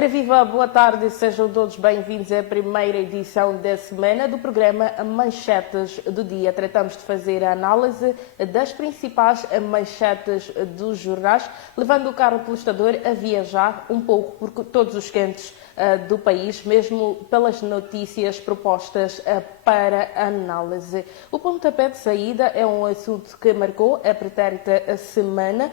Ora viva, boa tarde, sejam todos bem-vindos à primeira edição da semana do programa Manchetes do Dia. Tratamos de fazer a análise das principais manchetes dos jornais, levando o carro apostador a viajar um pouco por todos os cantos do país, mesmo pelas notícias propostas para análise. O pontapé de saída é um assunto que marcou a pretérita semana,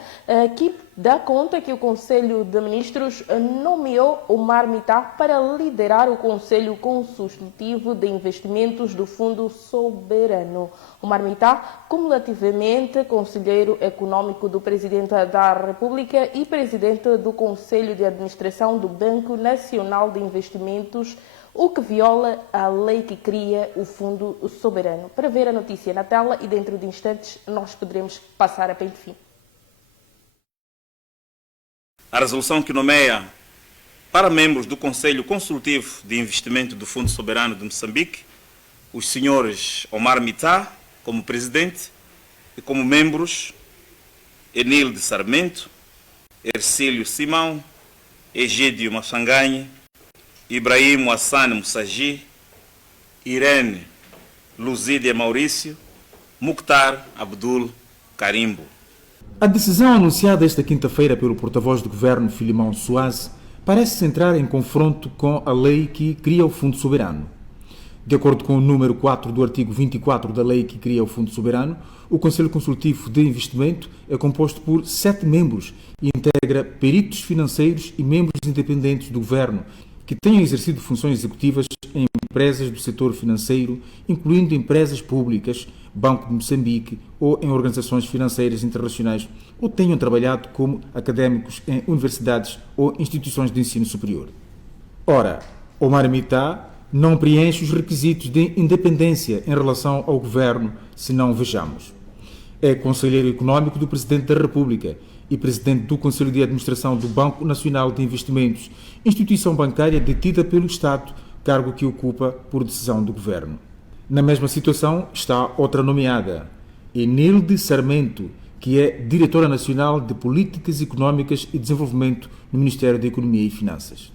que dá conta que o Conselho de Ministros nomeou Omar Mitá para liderar o Conselho Consultivo de Investimentos do Fundo Soberano. Omar Mitá, cumulativamente Conselheiro Econômico do Presidente da República e Presidente do Conselho de Administração do Banco Nacional de Investimentos, o que viola a lei que cria o Fundo Soberano. Para ver a notícia na tela e dentro de instantes nós poderemos passar a pente fino. A resolução que nomeia para membros do Conselho Consultivo de Investimento do Fundo Soberano de Moçambique os senhores Omar Mitá como presidente e como membros Enilde Sarmento, Ercílio Simão, Egídio Machanganhe, Ibrahim Hassan Moussagi, Irene Luzídia Maurício, Mukhtar Abdul Carimbo. A decisão anunciada esta quinta-feira pelo porta-voz do governo, Filimão Soares, parece-se entrar em confronto com a lei que cria o Fundo Soberano. De acordo com o número 4 do artigo 24 da lei que cria o Fundo Soberano, o Conselho Consultivo de Investimento é composto por 7 membros e integra peritos financeiros e membros independentes do governo que tenham exercido funções executivas em empresas do setor financeiro, incluindo empresas públicas, Banco de Moçambique ou em organizações financeiras internacionais, ou tenham trabalhado como académicos em universidades ou instituições de ensino superior. Ora, Omar Mitá não preenche os requisitos de independência em relação ao governo, se não vejamos. É conselheiro econômico do Presidente da República e presidente do Conselho de Administração do Banco Nacional de Investimentos, instituição bancária detida pelo Estado, cargo que ocupa por decisão do governo. Na mesma situação está outra nomeada, Enilde Sarmento, que é diretora nacional de Políticas Económicas e Desenvolvimento no Ministério da Economia e Finanças.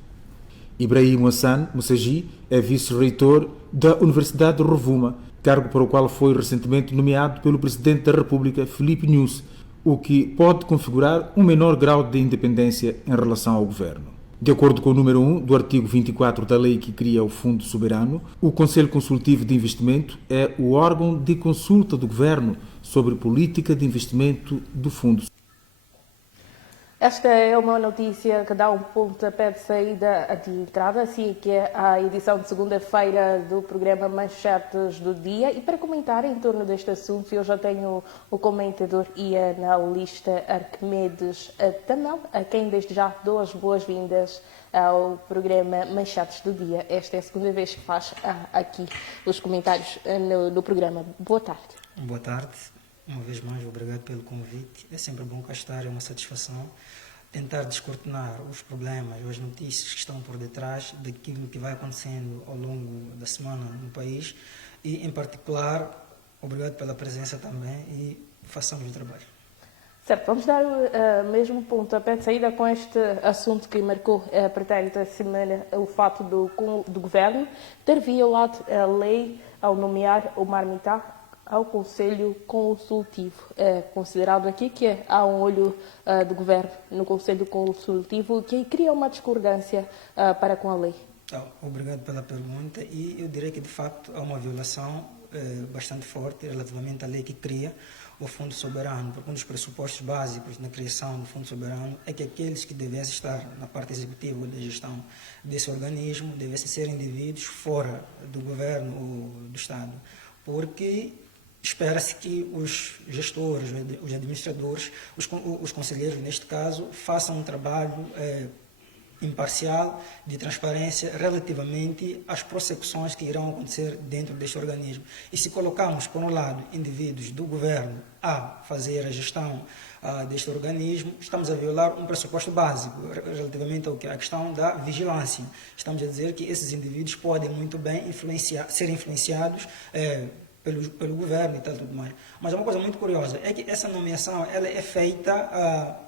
Ibrahim Hassan Moussagi é vice-reitor da Universidade de Rovuma, cargo para o qual foi recentemente nomeado pelo Presidente da República, Filipe Nyusi, o que pode configurar um menor grau de independência em relação ao governo. De acordo com o número 1 do artigo 24 da lei que cria o Fundo Soberano, o Conselho Consultivo de Investimento é o órgão de consulta do governo sobre política de investimento do Fundo. Esta é uma notícia que dá um pontapé de saída de entrada, assim que é a edição de segunda-feira do programa Manchetes do Dia. E para comentar em torno deste assunto, eu já tenho o comentador e analista Arquimedes Tamel, a quem desde já dou as boas-vindas ao programa Manchetes do Dia. Esta é a segunda vez que faz aqui os comentários no programa. Boa tarde. Boa tarde. Uma vez mais, obrigado pelo convite. É sempre bom cá estar, é uma satisfação tentar descortinar os problemas, as notícias que estão por detrás daquilo que vai acontecendo ao longo da semana no país e, em particular, obrigado pela presença também e façamos o trabalho. Certo, vamos dar mesmo pontapé de saída com este assunto que marcou a pretérita semana, o fato do governo ter violado a lei ao nomear Omar Mitá ao Conselho Consultivo. É considerado aqui que há um olho do governo no Conselho Consultivo que cria uma discordância para com a lei. Então, obrigado pela pergunta e eu direi que de facto há uma violação bastante forte relativamente à lei que cria o Fundo Soberano, porque um dos pressupostos básicos na criação do Fundo Soberano é que aqueles que devessem estar na parte executiva da gestão desse organismo devessem ser indivíduos fora do governo ou do Estado, porque espera-se que os gestores, os administradores, os conselheiros, neste caso, façam um trabalho imparcial, de transparência, relativamente às prossecuções que irão acontecer dentro deste organismo. E se colocarmos, por um lado, indivíduos do governo a fazer a gestão deste organismo, estamos a violar um pressuposto básico relativamente ao que a questão da vigilância. Estamos a dizer que esses indivíduos podem muito bem ser influenciados pelo governo e tal, tudo mais. Mas uma coisa muito curiosa é que essa nomeação ela é feita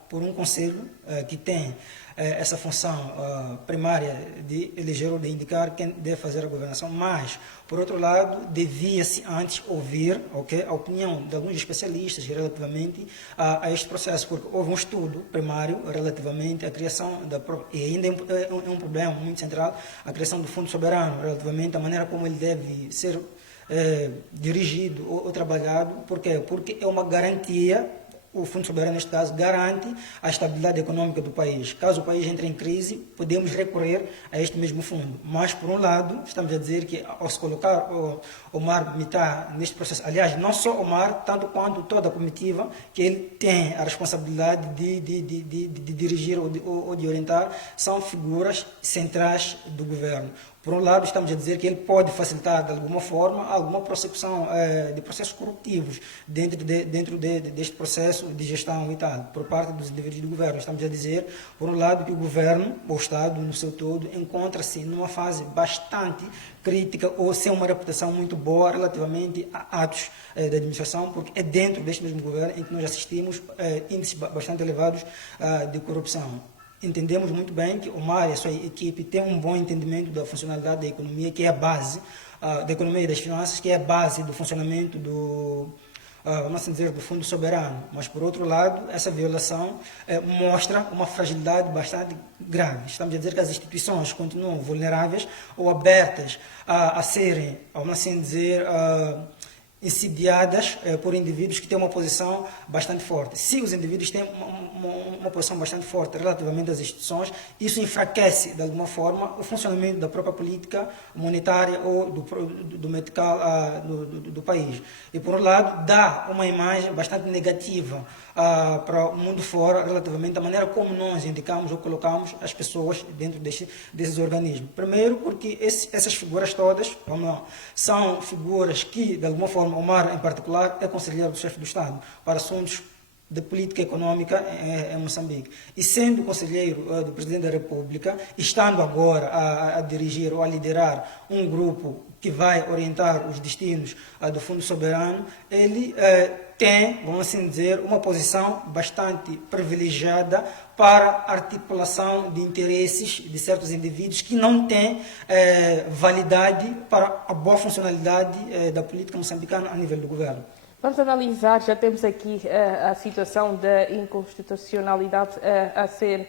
por um conselho que tem essa função primária de eleger ou de indicar quem deve fazer a governação, mas, por outro lado, devia-se antes ouvir a opinião de alguns especialistas relativamente a este processo, porque houve um estudo primário relativamente à criação e ainda é um problema muito central, a criação do Fundo Soberano, relativamente à maneira como ele deve ser dirigido ou trabalhado. Por quê? Porque é uma garantia. O Fundo Soberano, neste caso, garante a estabilidade econômica do país. Caso o país entre em crise, podemos recorrer a este mesmo fundo. Mas, por um lado, estamos a dizer que, ao se colocar o Omar Mitá neste processo, aliás, não só o Omar, tanto quanto toda a comitiva, que ele tem a responsabilidade de dirigir ou de orientar, são figuras centrais do governo. Por um lado, estamos a dizer que ele pode facilitar, de alguma forma, alguma prossecução de processos corruptivos dentro deste processo de gestão e tal, por parte dos indivíduos do governo. Estamos a dizer, por um lado, que o governo, o Estado no seu todo, encontra-se numa fase bastante crítica ou sem uma reputação muito boa relativamente a atos da administração, porque é dentro deste mesmo governo em que nós assistimos índices bastante elevados de corrupção. Entendemos muito bem que o Omar e a sua equipe têm um bom entendimento da funcionalidade da economia, que é a base da economia e das finanças, que é a base do funcionamento vamos dizer, do Fundo Soberano. Mas, por outro lado, essa violação mostra uma fragilidade bastante grave. Estamos a dizer que as instituições continuam vulneráveis ou abertas a serem, vamos assim dizer, insidiadas por indivíduos que têm uma posição bastante forte. Se os indivíduos têm uma posição bastante forte relativamente às instituições, isso enfraquece, de alguma forma, o funcionamento da própria política monetária ou do medical do país. E, por um lado, dá uma imagem bastante negativa para o mundo fora relativamente à maneira como nós indicamos ou colocamos as pessoas dentro desses organismos. Primeiro, porque essas figuras todas, vamos lá, são figuras que, de alguma forma, Omar, em particular, é conselheiro do chefe do Estado para assuntos de política econômica em Moçambique. E sendo conselheiro do Presidente da República, estando agora a dirigir ou a liderar um grupo que vai orientar os destinos do Fundo Soberano, ele tem, vamos assim dizer, uma posição bastante privilegiada para a articulação de interesses de certos indivíduos que não têm validade para a boa funcionalidade da política moçambicana a nível do governo. Vamos analisar, já temos aqui a situação da inconstitucionalidade a ser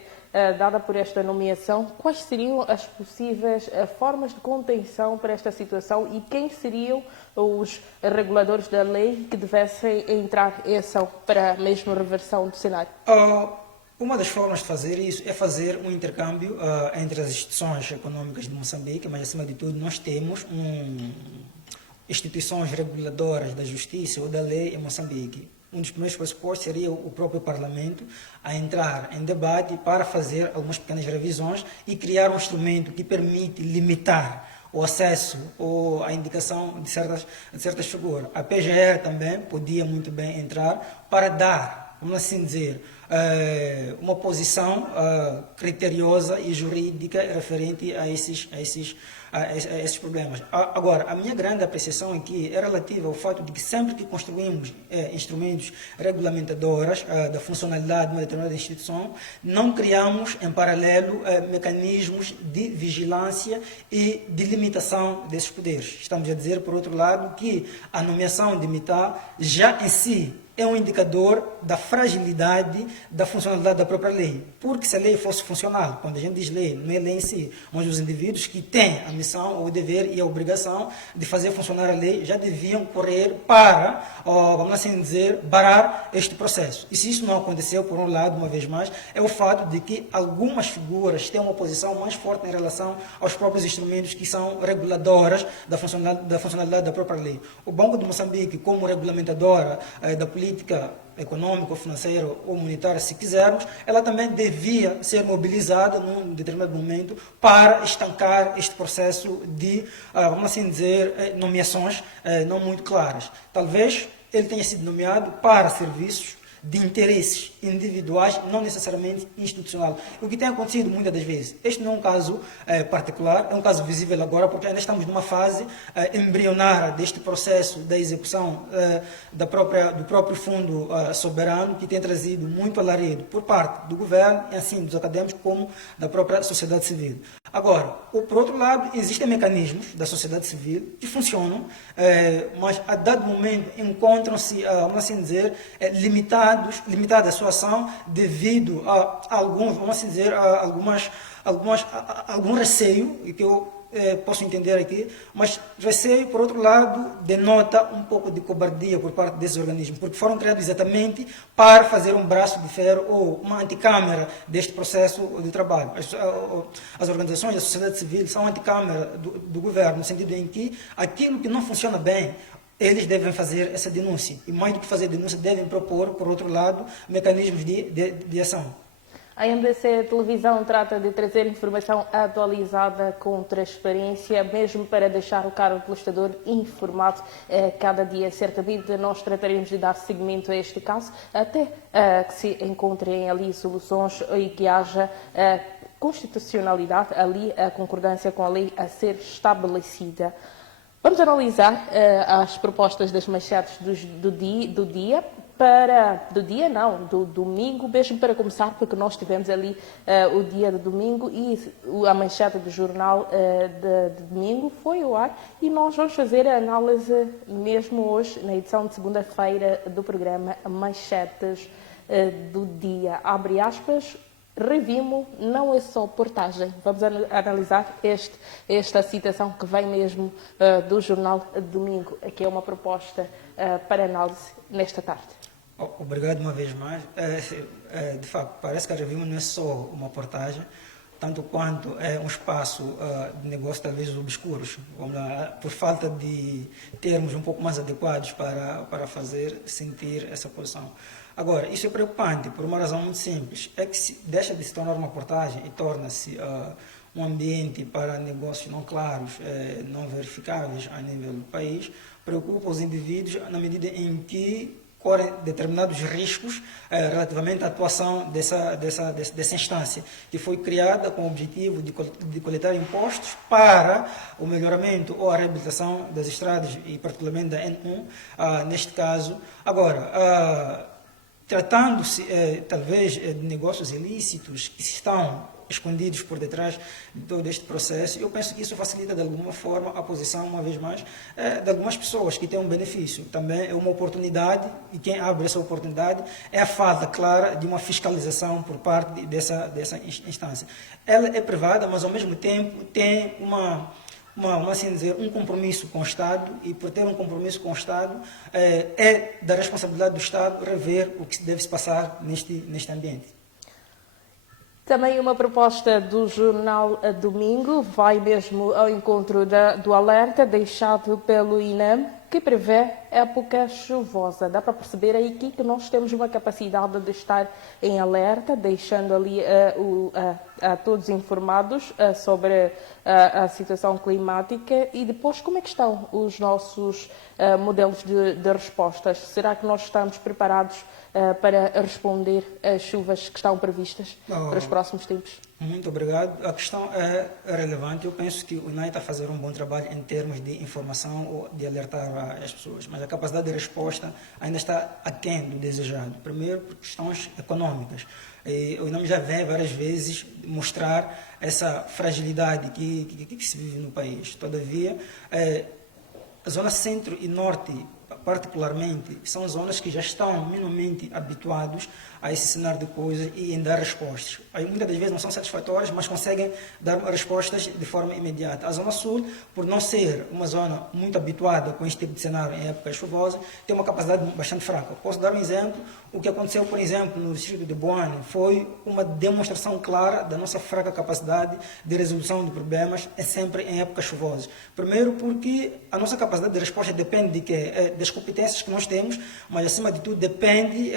dada por esta nomeação. Quais seriam as possíveis formas de contenção para esta situação e quem seriam os reguladores da lei que devessem entrar em ação para a mesma reversão do cenário? Uma das formas de fazer isso é fazer um intercâmbio entre as instituições econômicas de Moçambique, mas, acima de tudo, nós temos instituições reguladoras da justiça ou da lei em Moçambique. Um dos primeiros pressupostos seria o próprio Parlamento a entrar em debate para fazer algumas pequenas revisões e criar um instrumento que permite limitar o acesso ou a indicação de certas figuras. A PGR também podia muito bem entrar para dar, vamos assim dizer, uma posição criteriosa e jurídica referente a esses problemas. Agora, a minha grande apreciação aqui é relativa ao fato de que sempre que construímos instrumentos regulamentadores da funcionalidade de uma determinada instituição, não criamos em paralelo mecanismos de vigilância e de limitação desses poderes. Estamos a dizer, por outro lado, que a nomeação de Mitá já em si é um indicador da fragilidade da funcionalidade da própria lei. Porque se a lei fosse funcional, quando a gente diz lei, não é lei em si, mas os indivíduos que têm a missão, o dever e a obrigação de fazer funcionar a lei já deviam correr para, vamos assim dizer, barar este processo. E se isso não aconteceu, por um lado, uma vez mais, é o fato de que algumas figuras têm uma posição mais forte em relação aos próprios instrumentos que são reguladoras da funcionalidade da própria lei. O Banco de Moçambique, como regulamentadora da política econômica, financeira ou monetária, se quisermos, ela também devia ser mobilizada num determinado momento para estancar este processo de, vamos assim dizer, nomeações não muito claras. Talvez ele tenha sido nomeado para serviços de interesses individuais, não necessariamente institucional. O que tem acontecido muitas das vezes, este não é um caso particular, é um caso visível agora, porque ainda estamos numa fase embrionária deste processo da execução do próprio Fundo Soberano, que tem trazido muito alarido por parte do governo, e assim dos acadêmicos, como da própria sociedade civil. Agora, por outro lado, existem mecanismos da sociedade civil que funcionam, mas a dado momento encontram-se, vamos assim dizer, limitada a sua ação devido a alguns, vamos assim dizer, algum receio, que eu posso entender aqui, mas receio, por outro lado, denota um pouco de cobardia por parte desses organismos, porque foram criados exatamente para fazer um braço de ferro ou uma anticâmara deste processo de trabalho. As organizações da sociedade civil são anticâmara do governo, no sentido em que aquilo que não funciona bem, eles devem fazer essa denúncia. E mais do que fazer denúncia, devem propor, por outro lado, mecanismos de ação. A MBC Televisão trata de trazer informação atualizada com transparência, mesmo para deixar o caro telespectador informado cada dia. Certamente nós trataremos de dar seguimento a este caso, até que se encontrem ali soluções e que haja constitucionalidade, ali a concordância com a lei a ser estabelecida. Vamos analisar as propostas das manchetes do dia. Do domingo, mesmo para começar, porque nós tivemos ali o dia de domingo e a manchete do jornal de domingo foi ao ar, e nós vamos fazer a análise mesmo hoje, na edição de segunda-feira do programa Manchetes do Dia. Abre aspas, revimo, não é só portagem. Vamos analisar esta citação que vem mesmo do jornal de domingo. Aqui é uma proposta para análise nesta tarde. Obrigado uma vez mais. De facto, parece que a Revimo não é só uma portagem, tanto quanto é um espaço de negócio talvez obscuros, por falta de termos um pouco mais adequados para fazer sentir essa posição. Agora, isso é preocupante por uma razão muito simples, é que deixa de se tornar uma portagem e torna-se um ambiente para negócios não claros, não verificáveis a nível do país, preocupa os indivíduos na medida em que correm determinados riscos relativamente à atuação dessa instância, que foi criada com o objetivo de coletar impostos para o melhoramento ou a reabilitação das estradas, e particularmente da N1, neste caso. Agora, tratando-se talvez de negócios ilícitos que estão escondidos por detrás de todo este processo, eu penso que isso facilita de alguma forma a posição, uma vez mais, de algumas pessoas que têm um benefício. Também é uma oportunidade, e quem abre essa oportunidade é a falta clara de uma fiscalização por parte dessa instância. Ela é privada, mas ao mesmo tempo tem assim dizer, um compromisso com o Estado, e por ter um compromisso com o Estado, é da responsabilidade do Estado rever o que deve se passar neste ambiente. Também uma proposta do jornal Domingo vai mesmo ao encontro do alerta deixado pelo INEM, que prevê época chuvosa. Dá para perceber aí que nós temos uma capacidade de estar em alerta, deixando ali a todos informados sobre a situação climática. E depois, como é que estão os nossos modelos de respostas? Será que nós estamos preparados para responder às chuvas que estão previstas para os próximos tempos? Muito obrigado. A questão é relevante. Eu penso que o INAI está a fazer um bom trabalho em termos de informação ou de alertar as pessoas, mas a capacidade de resposta ainda está aquém do desejado. Primeiro, por questões econômicas. O INAI já vem várias vezes mostrar essa fragilidade que se vive no país. Todavia, a zona centro e norte, particularmente, são zonas que já estão minimamente habituados a esse cenário de coisas e em dar respostas. Aí, muitas das vezes não são satisfatórias, mas conseguem dar respostas de forma imediata. A Zona Sul, por não ser uma zona muito habituada com este tipo de cenário em época chuvosa, tem uma capacidade bastante fraca. Posso dar um exemplo. O que aconteceu, por exemplo, no distrito de Boane foi uma demonstração clara da nossa fraca capacidade de resolução de problemas sempre em épocas chuvosas. Primeiro porque a nossa capacidade de resposta depende de quê? Das competências que nós temos, mas acima de tudo depende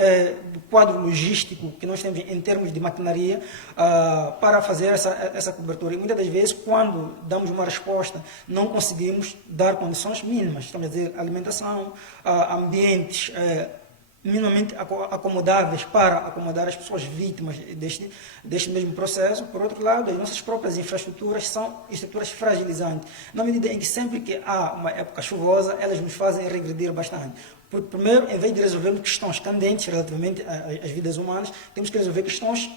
do quadro logístico que nós temos em termos de maquinaria para fazer essa cobertura. E muitas das vezes, quando damos uma resposta, não conseguimos dar condições mínimas, estamos a dizer, alimentação, ambientes minimamente acomodáveis para acomodar as pessoas vítimas deste mesmo processo. Por outro lado, as nossas próprias infraestruturas são estruturas fragilizantes, na medida em que sempre que há uma época chuvosa, elas nos fazem regredir bastante. Porque, primeiro, em vez de resolvermos questões candentes relativamente às vidas humanas, temos que resolver questões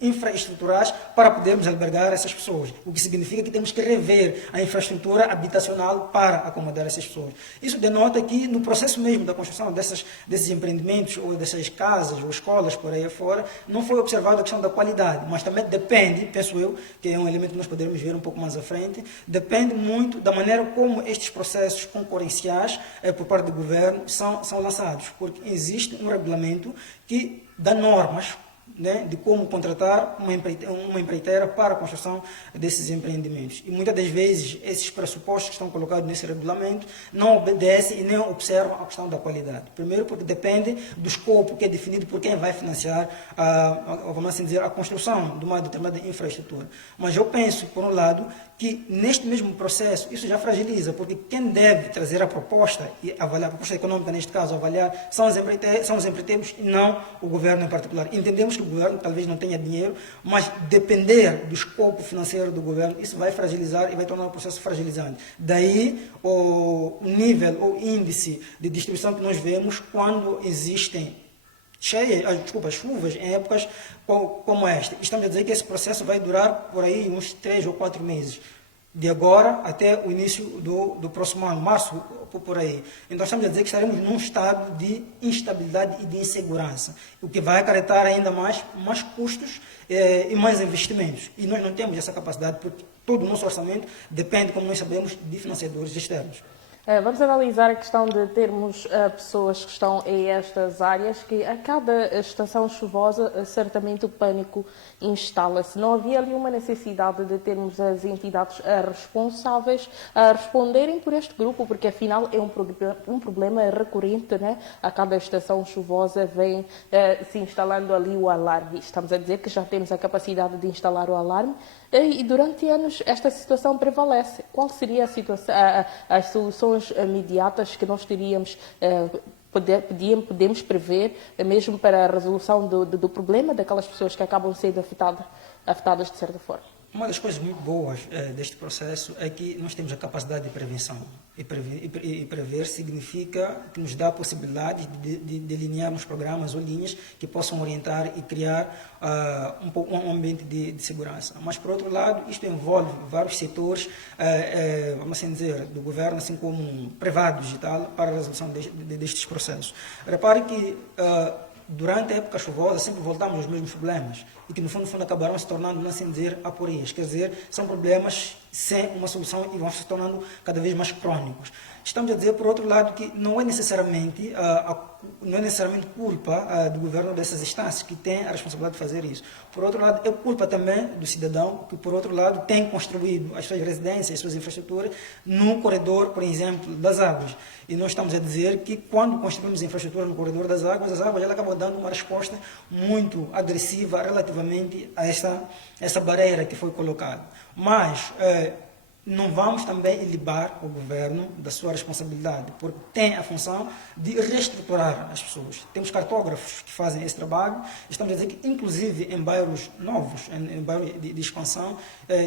infraestruturais para podermos albergar essas pessoas, o que significa que temos que rever a infraestrutura habitacional para acomodar essas pessoas. Isso denota que no processo mesmo da construção desses empreendimentos ou dessas casas ou escolas por aí afora, não foi observada a questão da qualidade, mas também depende, penso eu, que é um elemento que nós poderemos ver um pouco mais à frente, depende muito da maneira como estes processos concorrenciais por parte do governo são lançados, porque existe um regulamento que dá normas, né, de como contratar uma empreiteira para a construção desses empreendimentos. E muitas das vezes esses pressupostos que estão colocados nesse regulamento não obedecem e nem observam a questão da qualidade. Primeiro porque depende do escopo que é definido por quem vai financiar vamos assim dizer, a construção de uma determinada infraestrutura. Mas eu penso, por um lado, que neste mesmo processo isso já fragiliza, porque quem deve trazer a proposta e avaliar a proposta econômica, neste caso, avaliar, são os empreiteiros e não o governo em particular. Entendemos que o governo talvez não tenha dinheiro, mas depender do escopo financeiro do governo, isso vai fragilizar e vai tornar o processo fragilizante. Daí o nível ou índice de distribuição que nós vemos quando existem chuvas em épocas como esta. Estamos a dizer que esse processo vai durar por aí uns 3 ou 4 meses, de agora até o início do próximo ano, março, por aí. Então estamos a dizer que estaremos num estado de instabilidade e de insegurança, o que vai acarretar ainda mais custos e mais investimentos. E nós não temos essa capacidade, porque todo o nosso orçamento depende, como nós sabemos, de financiadores externos. Vamos analisar a questão de termos pessoas que estão em estas áreas, que a cada estação chuvosa certamente o pânico instala-se. Não havia ali uma necessidade de termos as entidades responsáveis a responderem por este grupo, porque afinal é um problema recorrente, né? A cada estação chuvosa vem se instalando ali o alarme. Estamos a dizer que já temos a capacidade de instalar o alarme e durante anos esta situação prevalece. Qual seria a situação, as soluções imediatas que nós teríamos, podemos prever, mesmo para a resolução do problema daquelas pessoas que acabam sendo afetadas de certa forma? Uma das coisas muito boas deste processo é que nós temos a capacidade de prevenção. E prever significa que nos dá a possibilidade de delinearmos programas ou linhas que possam orientar e criar um ambiente de segurança. Mas, por outro lado, isto envolve vários setores, vamos assim dizer, do governo, assim como privados e tal, para a resolução destes processos. Repare que durante a época chuvosa sempre voltamos aos mesmos problemas e que no fundo acabarão se tornando, assim dizer, aporias. Quer dizer, são problemas sem uma solução e vão se tornando cada vez mais crônicos. Estamos a dizer, por outro lado, que não é necessariamente culpa do governo dessas instâncias que tem a responsabilidade de fazer isso. Por outro lado, é culpa também do cidadão que, por outro lado, tem construído as suas residências, as suas infraestruturas no corredor, por exemplo, das águas. E nós estamos a dizer que quando construímos infraestrutura no corredor das águas, as águas acabam dando uma resposta muito agressiva relativamente a essa barreira que foi colocada. Mas não vamos também ilibar o governo da sua responsabilidade, porque tem a função de reestruturar as pessoas. Temos cartógrafos que fazem esse trabalho. Estamos a dizer que, inclusive, em bairros novos, em bairros de expansão,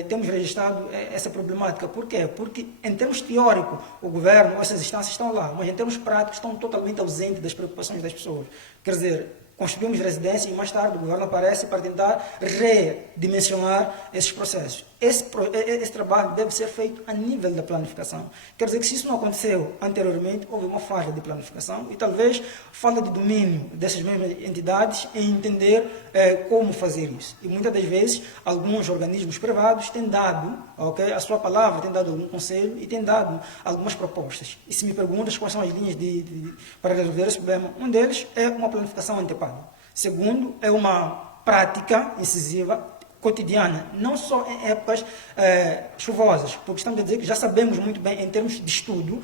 temos registrado essa problemática. Por quê? Porque, em termos teóricos, o governo, essas instâncias estão lá, mas em termos práticos estão totalmente ausentes das preocupações das pessoas. Quer dizer, construímos residências e mais tarde o governo aparece para tentar redimensionar esses processos. Esse trabalho deve ser feito a nível da planificação. Quer dizer que se isso não aconteceu anteriormente, houve uma falha de planificação e talvez falta de domínio dessas mesmas entidades em entender como fazer isso. E muitas das vezes alguns organismos privados têm dado a sua palavra, têm dado algum conselho e têm dado algumas propostas. E se me perguntas quais são as linhas para resolver esse problema, um deles é uma planificação antecipada. Segundo, é uma prática incisiva cotidiana, não só em épocas chuvosas, porque estamos a dizer que já sabemos muito bem, em termos de estudo,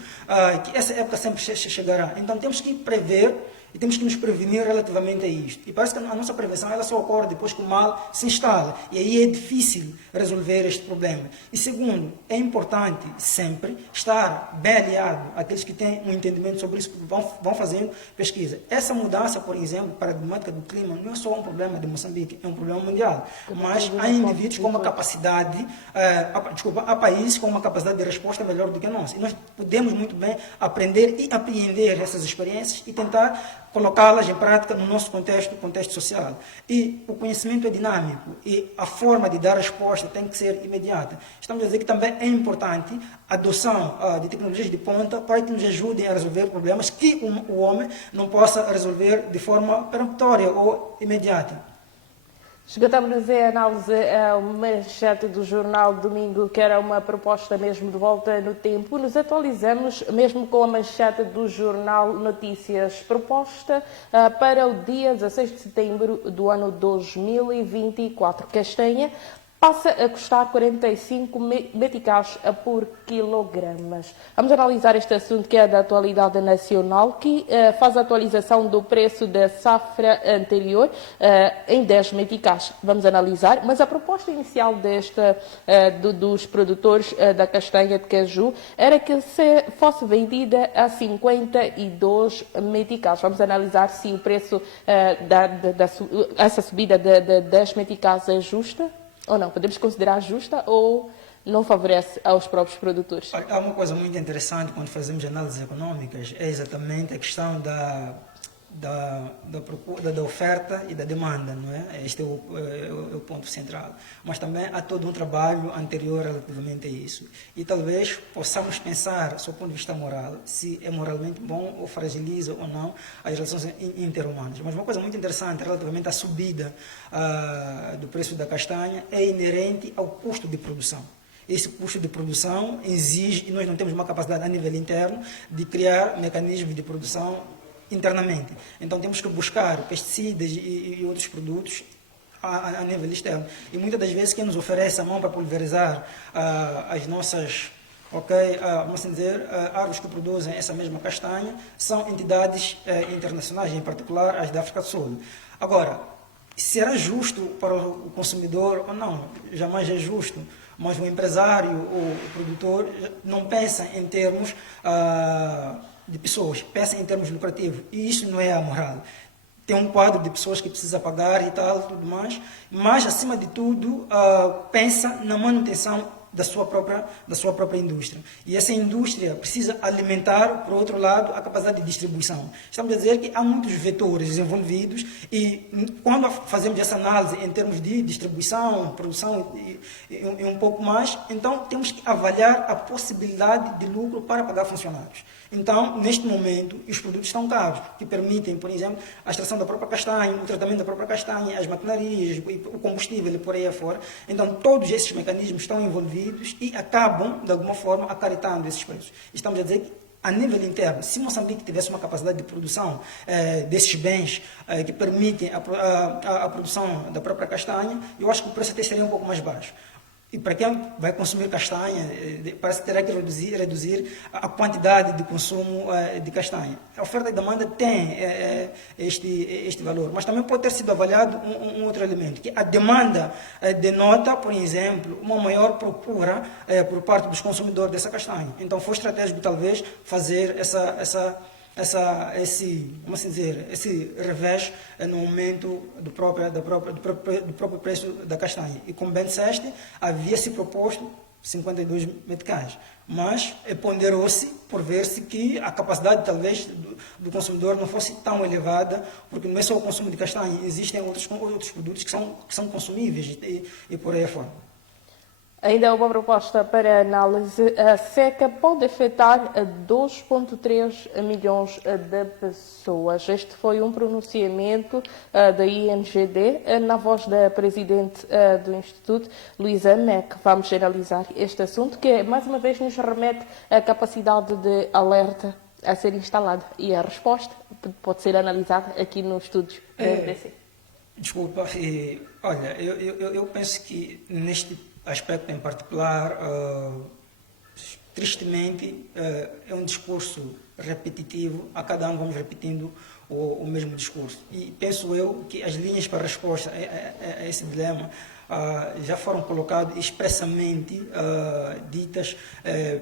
que essa época sempre chegará. Então temos que prever E temos que nos prevenir relativamente a isto. E parece que a nossa prevenção ela só ocorre depois que o mal se instala. E aí é difícil resolver este problema. E segundo, é importante sempre estar bem aliado àqueles que têm um entendimento sobre isso, vão fazendo pesquisa. Essa mudança, por exemplo, paradigmática do clima, não é só um problema de Moçambique, é um problema mundial. Mas há indivíduos com uma capacidade, há países com uma capacidade de resposta melhor do que nós. E nós podemos muito bem aprender e apreender essas experiências e tentar colocá-las em prática no nosso contexto social. E o conhecimento é dinâmico e a forma de dar resposta tem que ser imediata. Estamos a dizer que também é importante a adoção de tecnologias de ponta para que nos ajudem a resolver problemas que o homem não possa resolver de forma peremptória ou imediata. Esgotamos a análise a manchete do jornal Domingo, que era uma proposta mesmo de volta no tempo. Nos atualizamos mesmo com a manchete do jornal Notícias, proposta para o dia 16 de setembro do ano 2024. Castanha passa a custar 45 meticais por quilogramas. Vamos analisar este assunto que é da atualidade nacional, que faz a atualização do preço da safra anterior em 10 meticais. Vamos analisar, mas a proposta inicial dos produtores da castanha de caju era que fosse vendida a 52 meticais. Vamos analisar se o preço essa subida de 10 meticais é justa ou não. Podemos considerar justa ou não favorece aos próprios produtores? Há uma coisa muito interessante quando fazemos análises econômicas, é exatamente a questão da oferta e da demanda, não é? Este é o ponto central. Mas também há todo um trabalho anterior relativamente a isso. E talvez possamos pensar, do ponto de vista moral, se é moralmente bom ou fragiliza ou não as relações interhumanas. Mas uma coisa muito interessante relativamente à subida do preço da castanha é inerente ao custo de produção. Esse custo de produção exige, e nós não temos uma capacidade a nível interno de criar mecanismos de produção internamente. Então temos que buscar pesticidas e outros produtos a nível externo. E muitas das vezes quem nos oferece a mão para pulverizar as nossas, vamos dizer, árvores que produzem essa mesma castanha são entidades internacionais, em particular as da África do Sul. Agora, será justo para o consumidor ou não? Jamais é justo. Mas o empresário ou o produtor não pensa em termos de pessoas, pensa em termos lucrativos. E isso não é a moral. Tem um quadro de pessoas que precisa pagar e tal, tudo mais, mas, acima de tudo, pensa na manutenção da sua própria indústria. E essa indústria precisa alimentar, por outro lado, a capacidade de distribuição. Estamos a dizer que há muitos vetores envolvidos e quando fazemos essa análise em termos de distribuição, produção e um pouco mais, então temos que avaliar a possibilidade de lucro para pagar funcionários. Então, neste momento, os produtos estão caros, que permitem, por exemplo, a extração da própria castanha, o tratamento da própria castanha, as maquinarias, o combustível e por aí afora. Então, todos esses mecanismos estão envolvidos e acabam, de alguma forma, acarretando esses preços. Estamos a dizer que, a nível interno, se Moçambique tivesse uma capacidade de produção desses bens que permitem a produção da própria castanha, eu acho que o preço até seria um pouco mais baixo. E para quem vai consumir castanha, parece que terá que reduzir a quantidade de consumo de castanha. A oferta e demanda tem este valor, mas também pode ter sido avaliado um outro elemento, que a demanda denota, por exemplo, uma maior procura por parte dos consumidores dessa castanha. Então foi estratégico, talvez, fazer esse revés no aumento do próprio preço da castanha. E como bem disseste, havia-se proposto 52 meticais, mas ponderou-se por ver-se que a capacidade, talvez, do consumidor não fosse tão elevada, porque não é só o consumo de castanha, existem outros produtos que são consumíveis e por aí afora. Ainda uma proposta para análise. A seca pode afetar 2,3 milhões de pessoas. Este foi um pronunciamento da INGD, na voz da presidente do Instituto, Luísa Meck. Vamos analisar este assunto, que mais uma vez nos remete à capacidade de alerta a ser instalada. E a resposta pode ser analisada aqui nos estúdios da MPC. Desculpa, olha, eu penso que neste aspecto em particular, tristemente, é um discurso repetitivo. A cada ano vamos repetindo o mesmo discurso. E penso eu que as linhas para resposta a esse dilema já foram colocadas expressamente ditas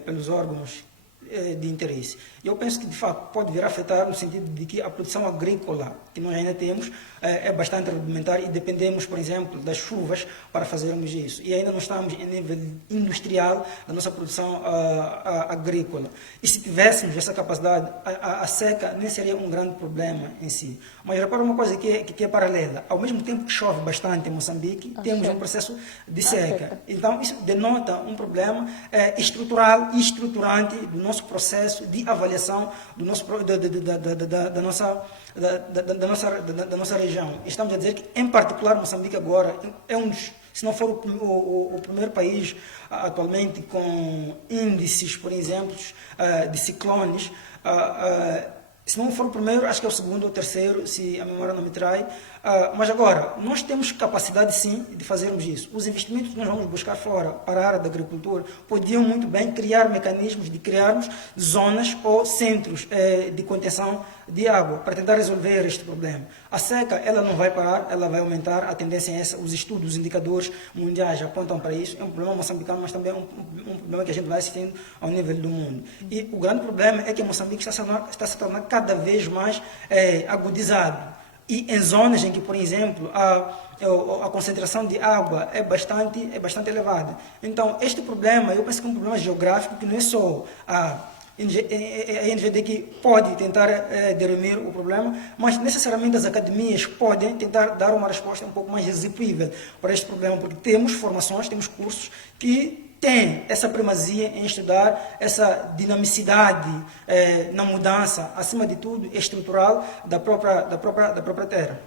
pelos órgãos de interesse. Eu penso que, de fato, pode vir a afetar no sentido de que a produção agrícola que nós ainda temos é bastante rudimentar e dependemos, por exemplo, das chuvas para fazermos isso. E ainda não estamos em nível industrial da nossa produção agrícola. E se tivéssemos essa capacidade, a seca nem seria um grande problema em si. Mas repara uma coisa que é paralela. Ao mesmo tempo que chove bastante em Moçambique, temos um processo de seca. Então, isso denota um problema estrutural e estruturante do nosso processo de avaliação do nosso, da nossa região. Estamos a dizer que, em particular, Moçambique agora é um dos, se não for o primeiro país atualmente com índices, por exemplo, de ciclones, se não for o primeiro, acho que é o segundo ou terceiro, se a memória não me trai. Mas agora, nós temos capacidade sim de fazermos isso. Os investimentos que nós vamos buscar fora para a área da agricultura podiam muito bem criar mecanismos de criarmos zonas ou centros de contenção de água para tentar resolver este problema. A seca, ela não vai parar, ela vai aumentar, a tendência é essa, os estudos, os indicadores mundiais apontam para isso. É um problema moçambicano, mas também é um problema que a gente vai assistindo ao nível do mundo. E o grande problema é que Moçambique está se tornando cada vez mais agudizado. E em zonas em que, por exemplo, a concentração de água é bastante elevada. Então, este problema, eu penso que é um problema geográfico que não é só a NGD que pode tentar dirimir o problema, mas necessariamente as academias podem tentar dar uma resposta um pouco mais execuível para este problema, porque temos formações, temos cursos que tem essa primazia em estudar essa dinamicidade na mudança, acima de tudo, estrutural da própria terra.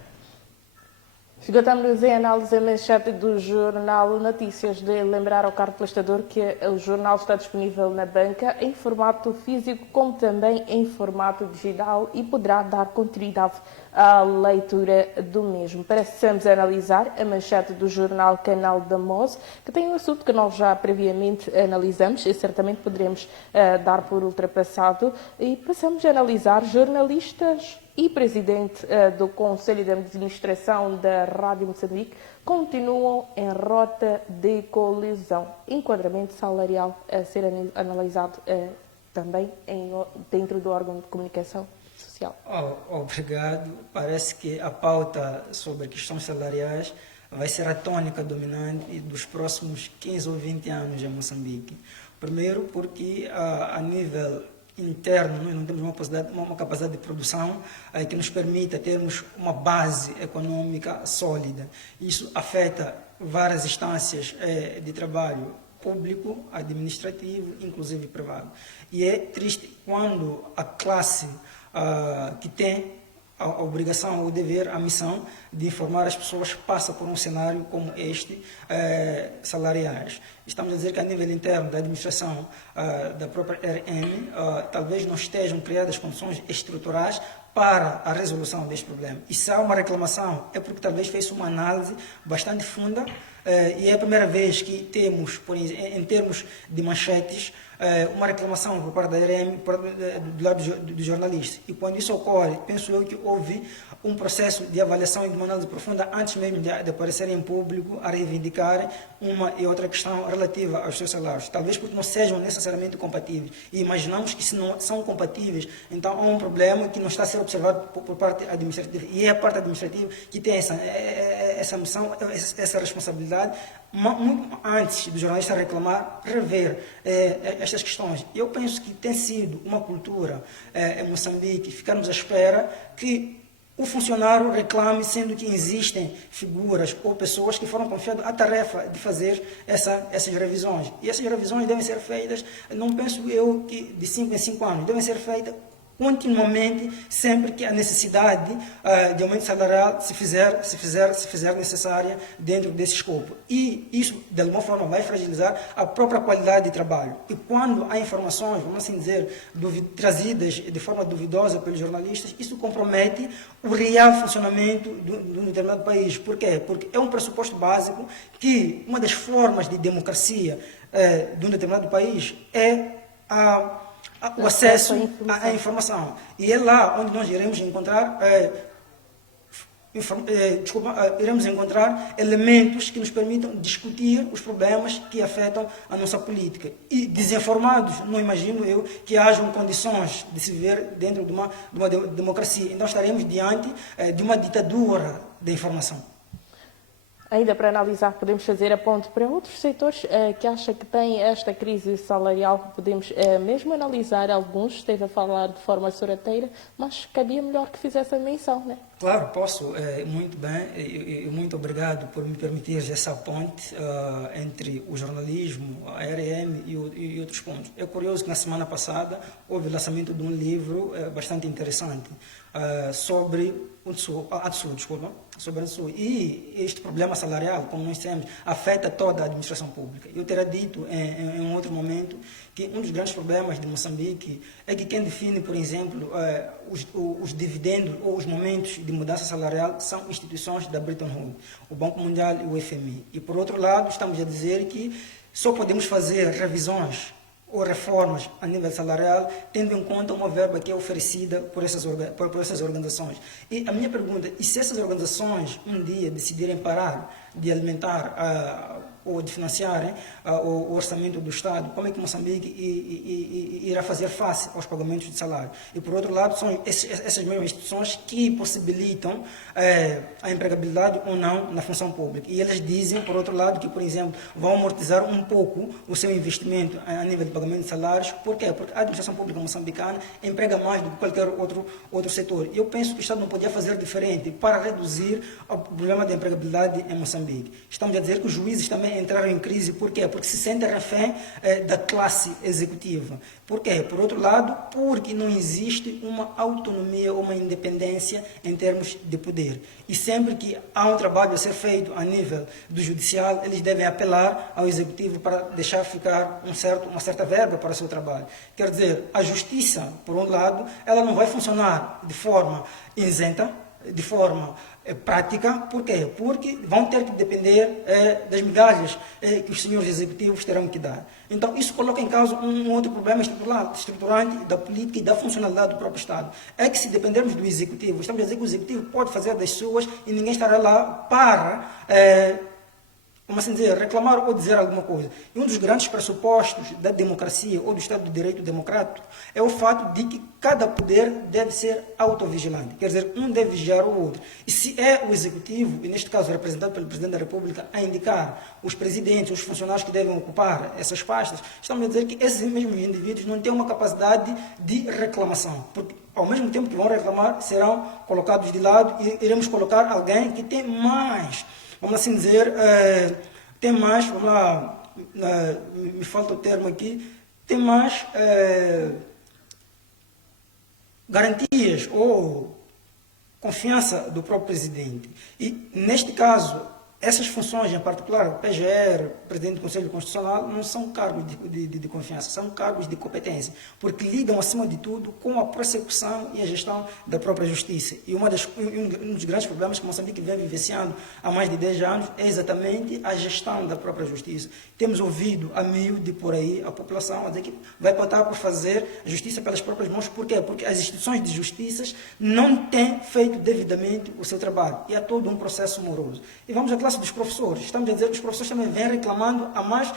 Esgotamos em análise a manchete do Jornal Notícias de lembrar ao caro telespectador que o jornal está disponível na banca em formato físico como também em formato digital e poderá dar continuidade à leitura do mesmo. Passamos a analisar a manchete do jornal Canal da MOS, que tem um assunto que nós já previamente analisamos e certamente poderemos dar por ultrapassado, e passamos a analisar jornalistas e presidente do Conselho de Administração da Rádio Moçambique continuam em rota de colisão. Enquadramento salarial a ser analisado também dentro do órgão de comunicação social. Obrigado. Parece que a pauta sobre questões salariais vai ser a tônica dominante dos próximos 15 ou 20 anos em Moçambique. Primeiro porque a nível interno, nós não temos uma capacidade de produção que nos permita termos uma base econômica sólida. Isso afeta várias instâncias de trabalho público, administrativo, inclusive privado. E é triste quando a classe que tem a obrigação, o dever, a missão de informar as pessoas passa por um cenário como este, salariais. Estamos a dizer que a nível interno da administração da própria RM, talvez não estejam criadas condições estruturais para a resolução deste problema. E se há uma reclamação, é porque talvez fez uma análise bastante funda, e é a primeira vez que temos, por exemplo, em termos de manchetes, uma reclamação por parte da RM do lado do jornalista. E quando isso ocorre, penso eu que houve um processo de avaliação e de uma análise profunda antes mesmo de aparecerem em público a reivindicarem uma e outra questão relativa aos seus salários. Talvez porque não sejam necessariamente compatíveis. E imaginamos que se não são compatíveis, então há um problema que não está a ser observado por parte administrativa. E é a parte administrativa que tem essa missão, essa responsabilidade, muito antes do jornalista reclamar, rever estas questões. Eu penso que tem sido uma cultura em Moçambique ficarmos à espera que o funcionário reclame, sendo que existem figuras ou pessoas que foram confiadas a tarefa de fazer essas revisões. E essas revisões devem ser feitas, não penso eu que de 5 em 5 anos, devem ser feitas continuamente, sempre que a necessidade de aumento salarial se fizer necessária dentro desse escopo. E isso, de alguma forma, vai fragilizar a própria qualidade de trabalho. E quando há informações, vamos assim dizer, trazidas de forma duvidosa pelos jornalistas, isso compromete o real funcionamento de um determinado país. Por quê? Porque é um pressuposto básico que uma das formas de democracia de um determinado país é a o acesso à informação. E é lá onde nós iremos encontrar iremos encontrar elementos que nos permitam discutir os problemas que afetam a nossa política. E desinformados, não imagino eu que hajam condições de se viver dentro de uma democracia. Então estaremos diante de uma ditadura da informação. Ainda para analisar, podemos fazer a ponte para outros setores que acha que têm esta crise salarial. Podemos mesmo analisar alguns, esteve a falar de forma sorrateira, mas cabia melhor que fizesse a menção, né? Claro, posso, muito bem, e muito obrigado por me permitir essa ponte entre o jornalismo, a RM e outros pontos. É curioso que na semana passada houve o lançamento de um livro bastante interessante sobre a ADSU. E este problema salarial, como nós temos, afeta toda a administração pública. Eu teria dito em um outro momento que um dos grandes problemas de Moçambique é que quem define, por exemplo, os dividendos ou os momentos de mudança salarial são instituições da Bretton Woods, o Banco Mundial e o FMI. E, por outro lado, estamos a dizer que só podemos fazer revisões ou reformas a nível salarial, tendo em conta uma verba que é oferecida por essas organizações. E a minha pergunta, e se essas organizações um dia decidirem parar de alimentar ou de financiarem o orçamento do Estado, como é que Moçambique irá fazer face aos pagamentos de salário? E, por outro lado, são essas mesmas instituições que possibilitam a empregabilidade ou não na função pública. E elas dizem, por outro lado, que, por exemplo, vão amortizar um pouco o seu investimento a nível de pagamento de salários. Por quê? Porque a administração pública moçambicana emprega mais do que qualquer outro setor. E eu penso que o Estado não podia fazer diferente para reduzir o problema da empregabilidade em Moçambique. Estamos a dizer que os juízes também entraram em crise. Por quê? Porque se sentem refém da classe executiva. Por quê? Por outro lado, porque não existe uma autonomia ou uma independência em termos de poder. E sempre que há um trabalho a ser feito a nível do judicial, eles devem apelar ao executivo para deixar ficar uma certa verba para o seu trabalho. Quer dizer, a justiça, por um lado, ela não vai funcionar de forma isenta, de forma prática. Por quê? Porque vão ter que depender das migalhas que os senhores executivos terão que dar. Então, isso coloca em causa um outro problema estruturante da política e da funcionalidade do próprio Estado. É que se dependermos do executivo, estamos a dizer que o executivo pode fazer das suas e ninguém estará lá para vamos assim dizer, reclamar ou dizer alguma coisa. E um dos grandes pressupostos da democracia ou do Estado de Direito democrático é o fato de que cada poder deve ser autovigilante. Quer dizer, um deve vigiar o outro. E se é o Executivo, e neste caso representado pelo Presidente da República, a indicar os presidentes, os funcionários que devem ocupar essas pastas, estamos a dizer que esses mesmos indivíduos não têm uma capacidade de reclamação. Porque ao mesmo tempo que vão reclamar, serão colocados de lado e iremos colocar alguém que tem mais, vamos assim dizer, tem mais, vamos lá, me falta o termo aqui, tem mais garantias ou confiança do próprio presidente. E, neste caso, essas funções, em particular, o PGR, Presidente do Conselho Constitucional, não são cargos de confiança, são cargos de competência, porque lidam, acima de tudo, com a persecução e a gestão da própria justiça. E um dos grandes problemas que Moçambique vem vivenciando há mais de 10 anos é exatamente a gestão da própria justiça. Temos ouvido a miúde por aí a população a dizer que vai optar por fazer a justiça pelas próprias mãos. Por quê? Porque as instituições de justiça não têm feito devidamente o seu trabalho. E há todo um processo moroso. E vamos à classe dos professores. Estamos a dizer que os professores também vêm reclamando há mais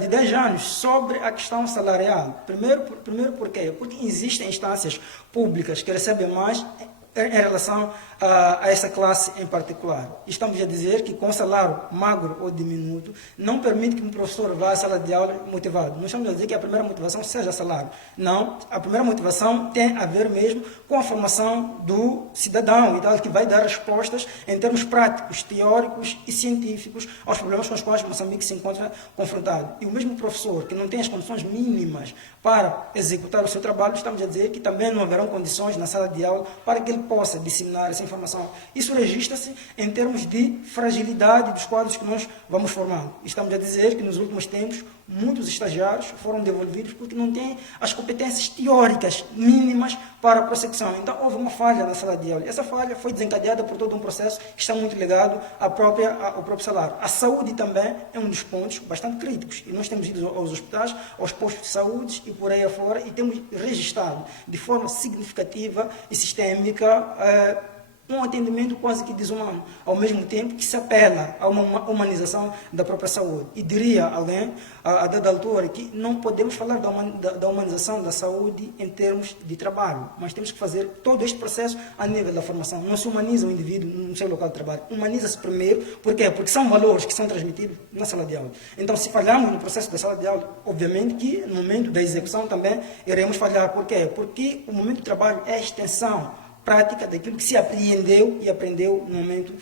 de 10 anos sobre a questão salarial. Primeiro por quê? Porque existem instâncias públicas que recebem mais em relação a essa classe em particular. Estamos a dizer que com salário magro ou diminuto não permite que um professor vá à sala de aula motivado. Não estamos a dizer que a primeira motivação seja salário. Não, a primeira motivação tem a ver mesmo com a formação do cidadão e tal, que vai dar respostas em termos práticos, teóricos e científicos aos problemas com os quais Moçambique se encontra confrontado. E o mesmo professor que não tem as condições mínimas para executar o seu trabalho, estamos a dizer que também não haverão condições na sala de aula para que ele possa disseminar essa informação. Isso registra-se em termos de fragilidade dos quadros que nós vamos formando. Estamos a dizer que nos últimos tempos muitos estagiários foram devolvidos porque não têm as competências teóricas mínimas para a prospecção. Então houve uma falha na sala de aula. Essa falha foi desencadeada por todo um processo que está muito ligado ao próprio salário. A saúde também é um dos pontos bastante críticos. E nós temos ido aos hospitais, aos postos de saúde e por aí afora e temos registrado de forma significativa e sistêmica um atendimento quase que desumano, ao mesmo tempo que se apela a uma humanização da própria saúde. E diria alguém, a dada altura, que não podemos falar da humanização da saúde em termos de trabalho, mas temos que fazer todo este processo a nível da formação. Não se humaniza o indivíduo no seu local de trabalho, humaniza-se primeiro. Por quê? Porque são valores que são transmitidos na sala de aula. Então, se falharmos no processo da sala de aula, obviamente que no momento da execução também iremos falhar. Por quê? Porque o momento de trabalho é a extensão prática daquilo que se apreendeu e aprendeu no momento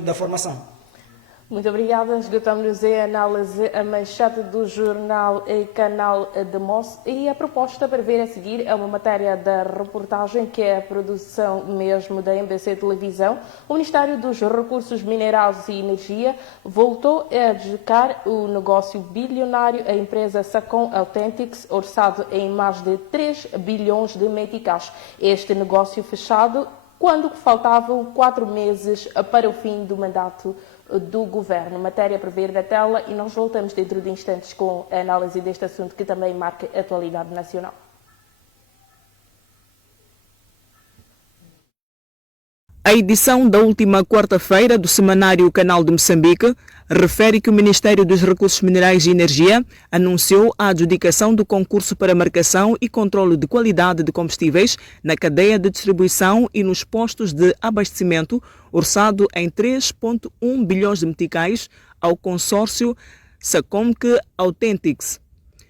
da formação. Muito obrigada. Esgotamos a análise, a manchete do jornal Canal de Moço e a proposta para ver a seguir é uma matéria da reportagem que é a produção mesmo da MBC Televisão. O Ministério dos Recursos Minerais e Energia voltou a adjudicar o negócio bilionário à empresa Sacom Authentics, orçado em mais de 3 bilhões de meticais. Este negócio fechado quando faltavam 4 meses para o fim do mandato do Governo. Matéria para ver na tela e nós voltamos dentro de instantes com a análise deste assunto que também marca a atualidade nacional. A edição da última quarta-feira do semanário Canal de Moçambique refere que o Ministério dos Recursos Minerais e Energia anunciou a adjudicação do concurso para marcação e controle de qualidade de combustíveis na cadeia de distribuição e nos postos de abastecimento, orçado em 3,1 bilhões de meticais ao consórcio Sacom Authentics.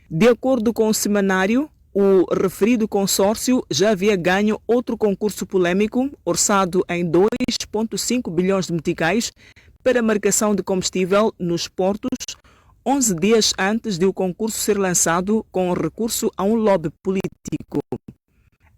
De acordo com o semanário, o referido consórcio já havia ganho outro concurso polêmico, orçado em 2,5 bilhões de meticais, para marcação de combustível nos portos, 11 dias antes de o concurso ser lançado com recurso a um lobby político.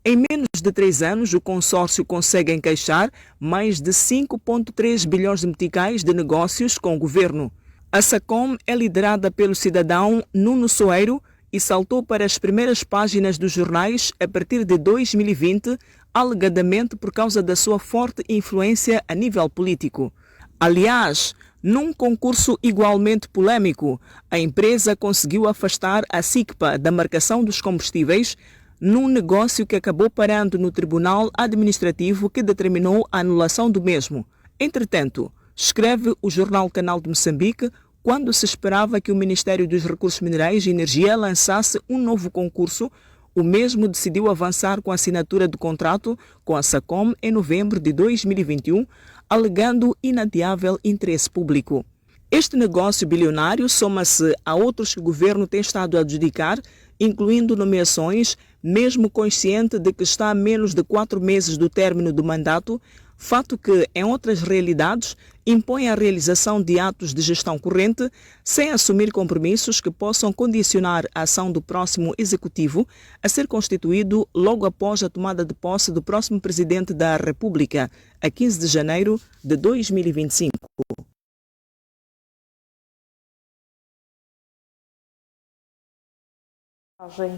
Em menos de 3 anos, o consórcio consegue encaixar mais de 5,3 bilhões de meticais de negócios com o governo. A Sacom é liderada pelo cidadão Nuno Soeiro e saltou para as primeiras páginas dos jornais a partir de 2020, alegadamente por causa da sua forte influência a nível político. Aliás, num concurso igualmente polêmico, a empresa conseguiu afastar a SICPA da marcação dos combustíveis, num negócio que acabou parando no Tribunal Administrativo que determinou a anulação do mesmo. Entretanto, escreve o jornal Canal de Moçambique, quando se esperava que o Ministério dos Recursos Minerais e Energia lançasse um novo concurso, o mesmo decidiu avançar com a assinatura do contrato com a Sacom em novembro de 2021, alegando inadiável interesse público. Este negócio bilionário soma-se a outros que o governo tem estado a adjudicar, incluindo nomeações, mesmo consciente de que está a menos de 4 meses do término do mandato, fato que, em outras realidades, impõe a realização de atos de gestão corrente sem assumir compromissos que possam condicionar a ação do próximo executivo a ser constituído logo após a tomada de posse do próximo presidente da República, a 15 de janeiro de 2025.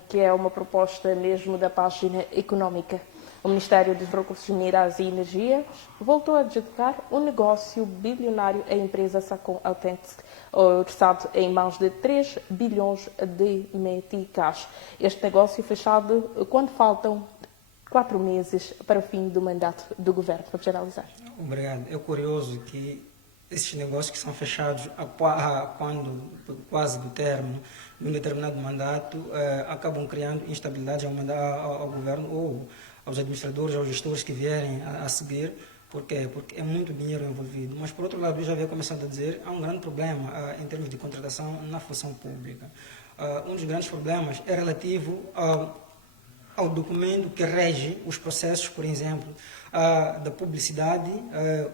Que é uma proposta mesmo da página económica. O Ministério dos Recursos Minerais e Energia voltou a adjudicar um negócio bilionário à empresa Sacom Authentics, orçado em mais de 3 bilhões de meticais. Este negócio fechado quando faltam 4 meses para o fim do mandato do governo. Vamos analisar. Obrigado. É curioso que esses negócios que são fechados quando quase do término de um determinado mandato acabam criando instabilidade ao governo ou aos administradores, aos gestores que vierem a seguir. Por quê? Porque é muito dinheiro envolvido. Mas, por outro lado, eu já havia começado a dizer, há um grande problema em termos de contratação na função pública. Um dos grandes problemas é relativo ao documento que rege os processos, por exemplo, da publicidade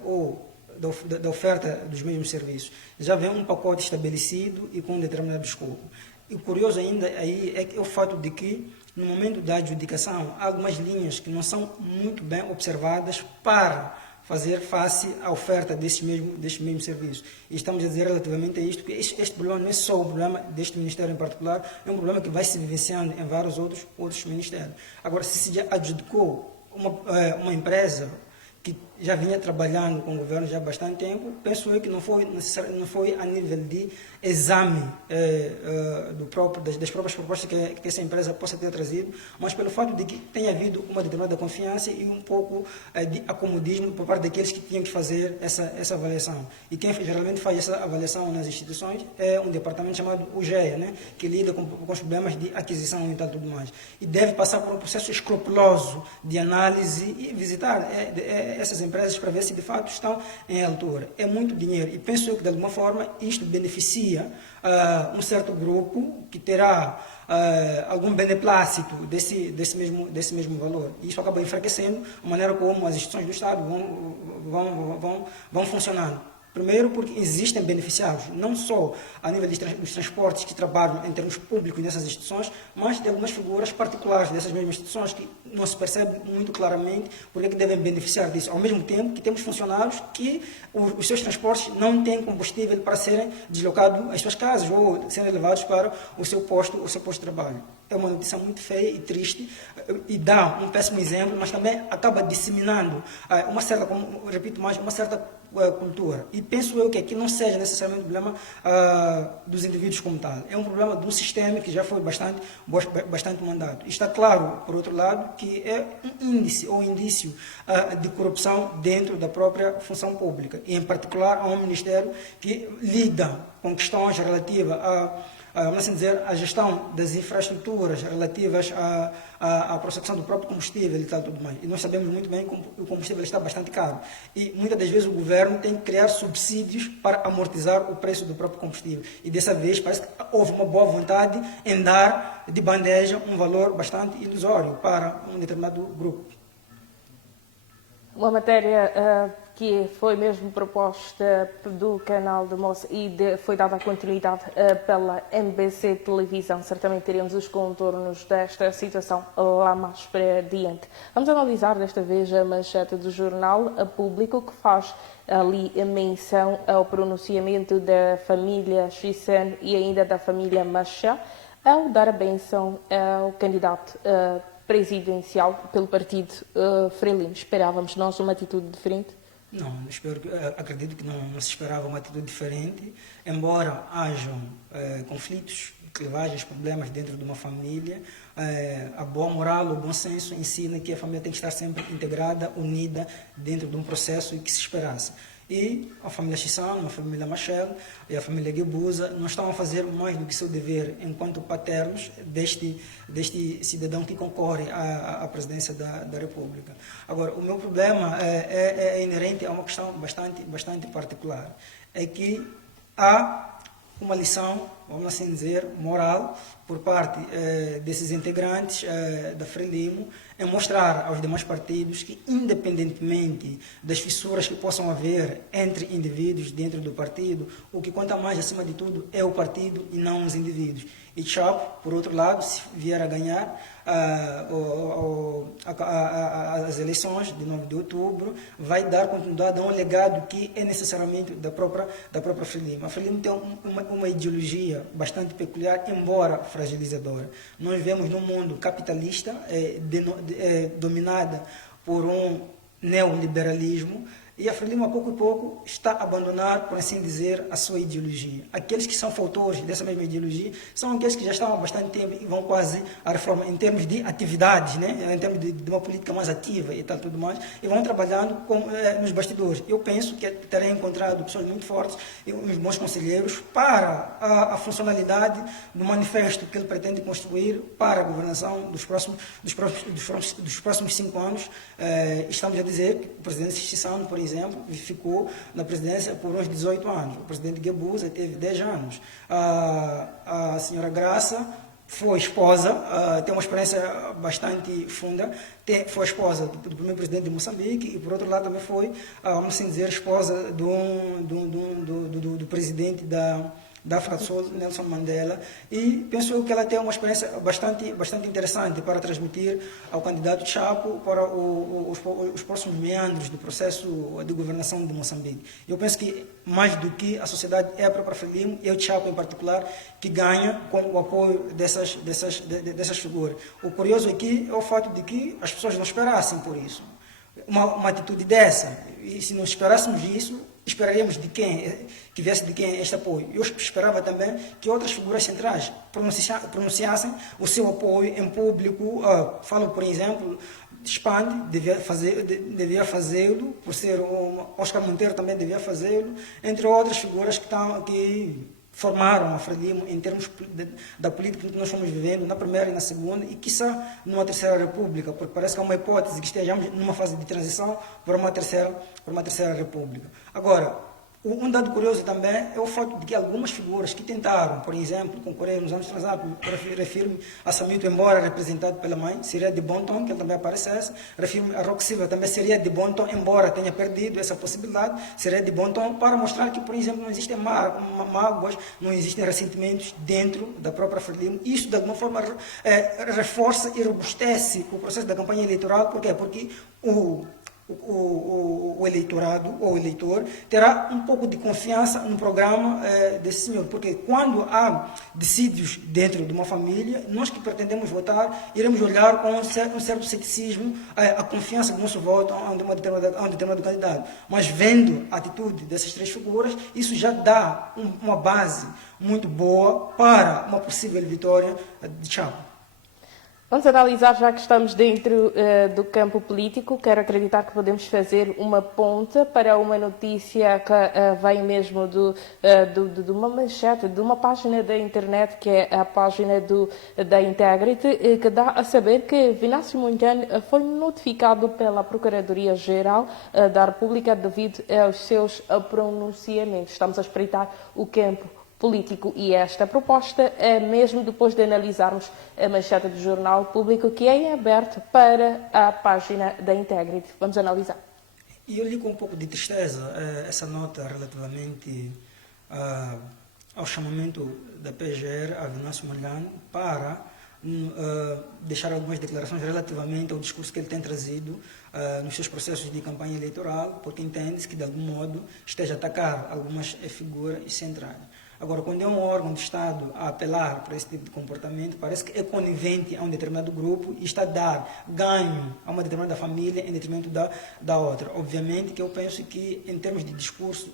ou da oferta dos mesmos serviços. Já vem um pacote estabelecido e com um determinado escopo. E o curioso ainda aí é o fato de que no momento da adjudicação, há algumas linhas que não são muito bem observadas para fazer face à oferta deste mesmo serviço. E estamos a dizer relativamente a isto, que este problema não é só o problema deste Ministério em particular, é um problema que vai se vivenciando em vários outros ministérios. Agora, se se adjudicou uma empresa que já vinha trabalhando com o governo já há bastante tempo, penso eu que não foi a nível de exame das próprias propostas que essa empresa possa ter trazido, mas pelo fato de que tenha havido uma determinada confiança e um pouco de acomodismo por parte daqueles que tinham que fazer essa avaliação. E quem geralmente faz essa avaliação nas instituições é um departamento chamado UGEA, né, que lida com os problemas de aquisição e tal tudo mais. E deve passar por um processo escrupuloso de análise e visitar essas empresas para ver se de fato estão em altura. É muito dinheiro e penso eu que de alguma forma isto beneficia um certo grupo que terá algum beneplácito desse mesmo valor. E isso acaba enfraquecendo a maneira como as instituições do Estado vão funcionando. Primeiro, porque existem beneficiados, não só a nível dos transportes que trabalham em termos públicos nessas instituições, mas de algumas figuras particulares dessas mesmas instituições que não se percebe muito claramente porque é que devem beneficiar disso. Ao mesmo tempo que temos funcionários que os seus transportes não têm combustível para serem deslocados às suas casas ou serem levados para o seu posto de trabalho. É uma notícia muito feia e triste e dá um péssimo exemplo, mas também acaba disseminando uma certa cultura. E penso eu que aqui não seja necessariamente um problema dos indivíduos como tal. É um problema de um sistema que já foi bastante mandado. E está claro, por outro lado, que é um índice ou indício de corrupção dentro da própria função pública. E, em particular, há um ministério que lida com questões relativas vamos assim dizer, a gestão das infraestruturas relativas à processação do próprio combustível e tal, tudo mais. E nós sabemos muito bem que o combustível está bastante caro. E muitas das vezes o governo tem que criar subsídios para amortizar o preço do próprio combustível. E dessa vez parece que houve uma boa vontade em dar de bandeja um valor bastante ilusório para um determinado grupo. Uma matéria que foi mesmo proposta do canal de Moça e foi dada a continuidade pela MBC Televisão. Certamente teremos os contornos desta situação lá mais para diante. Vamos analisar desta vez a manchete do jornal Público, que faz ali a menção ao pronunciamento da família Chissen e ainda da família Machá ao dar a bênção ao candidato presidencial pelo partido Frelimo. Esperávamos nós uma atitude diferente? Não, acredito que não se esperava uma atitude diferente, embora hajam conflitos, clivagens, problemas dentro de uma família. A boa moral, o bom senso ensina que a família tem que estar sempre integrada, unida dentro de um processo que se esperasse. E a família Chissano, a família Machel e a família Guebuza não estão a fazer mais do que seu dever enquanto paternos deste cidadão que concorre à presidência da República. Agora, o meu problema é inerente a uma questão bastante particular. É que há uma lição, vamos assim dizer, moral, por parte desses integrantes da Frelimo, em mostrar aos demais partidos que, independentemente das fissuras que possam haver entre indivíduos dentro do partido, o que conta mais, acima de tudo, é o partido e não os indivíduos. E Chapo, por outro lado, se vier a ganhar as eleições de 9 de outubro, vai dar continuidade a um legado que é necessariamente da própria Frelimo. A Frelimo tem uma ideologia bastante peculiar, embora fragilizadora. Nós vemos num mundo capitalista dominada por um neoliberalismo, e a Frelimo, a pouco e pouco, está a abandonar, por assim dizer, a sua ideologia. Aqueles que são fautores dessa mesma ideologia são aqueles que já estão há bastante tempo e vão quase à reforma em termos de atividades, né? Em termos de uma política mais ativa e tal, tudo mais, e vão trabalhando nos bastidores. Eu penso que terei encontrado pessoas muito fortes e uns bons conselheiros para a funcionalidade do manifesto que ele pretende construir para a governação dos próximos 5 anos. Estamos a dizer que o presidente Chissano, por exemplo, ficou na presidência por uns 18 anos. O presidente Guebuza teve 10 anos. A senhora Graça foi esposa, tem uma experiência bastante funda, foi esposa do primeiro presidente de Moçambique e, por outro lado, também foi, vamos assim dizer, esposa do presidente da da África do Sul, Nelson Mandela, e penso que ela tem uma experiência bastante interessante para transmitir ao candidato Chapo para os próximos meandros do processo de governação de Moçambique. Eu penso que, mais do que a sociedade, é a própria Frelimo, e o Chapo em particular, que ganha com o apoio dessas figuras. O curioso aqui é o fato de que as pessoas não esperassem por isso. Uma atitude dessa, e se não esperássemos isso, esperaríamos de quem, que viesse de quem este apoio. Eu esperava também que outras figuras centrais pronunciassem o seu apoio em público. Falo, por exemplo, Spande devia fazê-lo, por ser Oscar Monteiro também devia fazê-lo, entre outras figuras que formaram a Frelimo em termos da política que nós estamos vivendo na primeira e na segunda e, quiçá, numa terceira república, porque parece que há uma hipótese que estejamos numa fase de transição para uma terceira república. Agora, um dado curioso também é o fato de que algumas figuras que tentaram, por exemplo, concorrer nos anos transatos, refiro-me a Samito, embora representado pela mãe, seria de bom tom que ele também aparecesse, refiro-me a Roque Silva, também seria de bom tom, embora tenha perdido essa possibilidade, seria de bom tom para mostrar que, por exemplo, não existem mágoas, não existem ressentimentos dentro da própria Frelimo. Isso, de alguma forma, reforça e robustece o processo da campanha eleitoral. Por quê? Porque o eleitorado ou o eleitor terá um pouco de confiança no programa desse senhor, porque quando há dissídios dentro de uma família, nós que pretendemos votar, iremos olhar com um certo ceticismo a confiança do nosso voto a um determinado candidato. Mas vendo a atitude dessas três figuras, isso já dá uma base muito boa para uma possível vitória de Chapo. Vamos analisar, já que estamos dentro do campo político, quero acreditar que podemos fazer uma ponta para uma notícia que vem mesmo de uma manchete, de uma página da internet, que é a página da Integrity, que dá a saber que Venâncio Mondlane foi notificado pela Procuradoria-Geral da República devido aos seus pronunciamentos. Estamos a espreitar o campo político e esta proposta é mesmo depois de analisarmos a manchete do Jornal Público, que é em aberto para a página da Integrity. Vamos analisar. E eu li com um pouco de tristeza essa nota relativamente ao chamamento da PGR a Venâncio Mondlane para deixar algumas declarações relativamente ao discurso que ele tem trazido nos seus processos de campanha eleitoral, porque entende-se que, de algum modo, esteja a atacar algumas figuras centrais. Agora, quando é um órgão de Estado a apelar para esse tipo de comportamento, parece que é conivente a um determinado grupo e está a dar ganho a uma determinada família em detrimento da outra. Obviamente que eu penso que, em termos de discurso,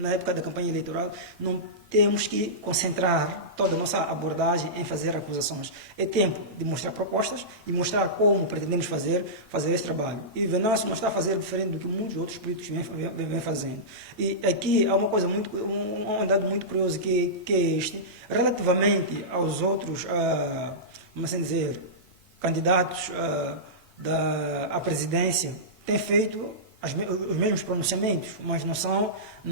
na época da campanha eleitoral, não temos que concentrar toda a nossa abordagem em fazer acusações. É tempo de mostrar propostas e mostrar como pretendemos fazer esse trabalho. E Venâncio não está a fazer diferente do que muitos outros políticos vêm fazendo. E aqui há uma coisa um dado muito curioso que é este, relativamente aos outros, vamos assim dizer, candidatos à presidência, tem feito os mesmos pronunciamentos, mas não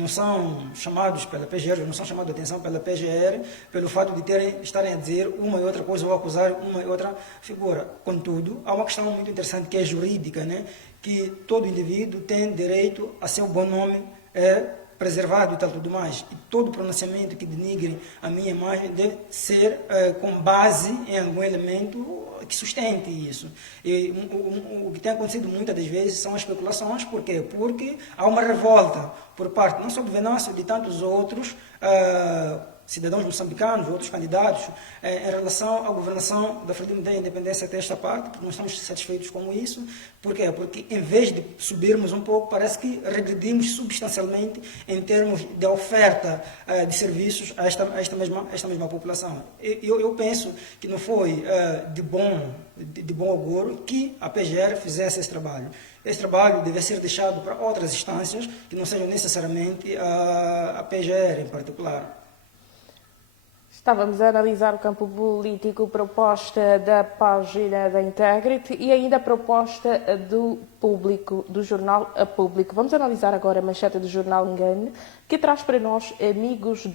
são chamados pela PGR, não são chamados a atenção pela PGR pelo fato de estarem a dizer uma e outra coisa ou acusar uma e outra figura. Contudo, há uma questão muito interessante que é jurídica, né? Que todo indivíduo tem direito a seu bom nome preservado e tal tudo mais. E todo pronunciamento que denigre a minha imagem deve ser com base em algum elemento que sustente isso. E o que tem acontecido muitas das vezes são as especulações. Por quê? Porque há uma revolta por parte não só do Venâncio, de tantos outros cidadãos moçambicanos, outros candidatos, em relação à governação da Frelimo da Independência até esta parte, porque nós estamos satisfeitos com isso. Por quê? Porque, em vez de subirmos um pouco, parece que regredimos substancialmente em termos de oferta de serviços a esta mesma população. Eu penso que não foi de bom agouro que a PGR fizesse esse trabalho. Esse trabalho deve ser deixado para outras instâncias que não sejam necessariamente a PGR em particular. Estávamos a analisar o campo político, proposta da página da Integrity e ainda a proposta do Público, do Jornal Público. Vamos analisar agora a manchete do Jornal Engane, que traz para nós amigos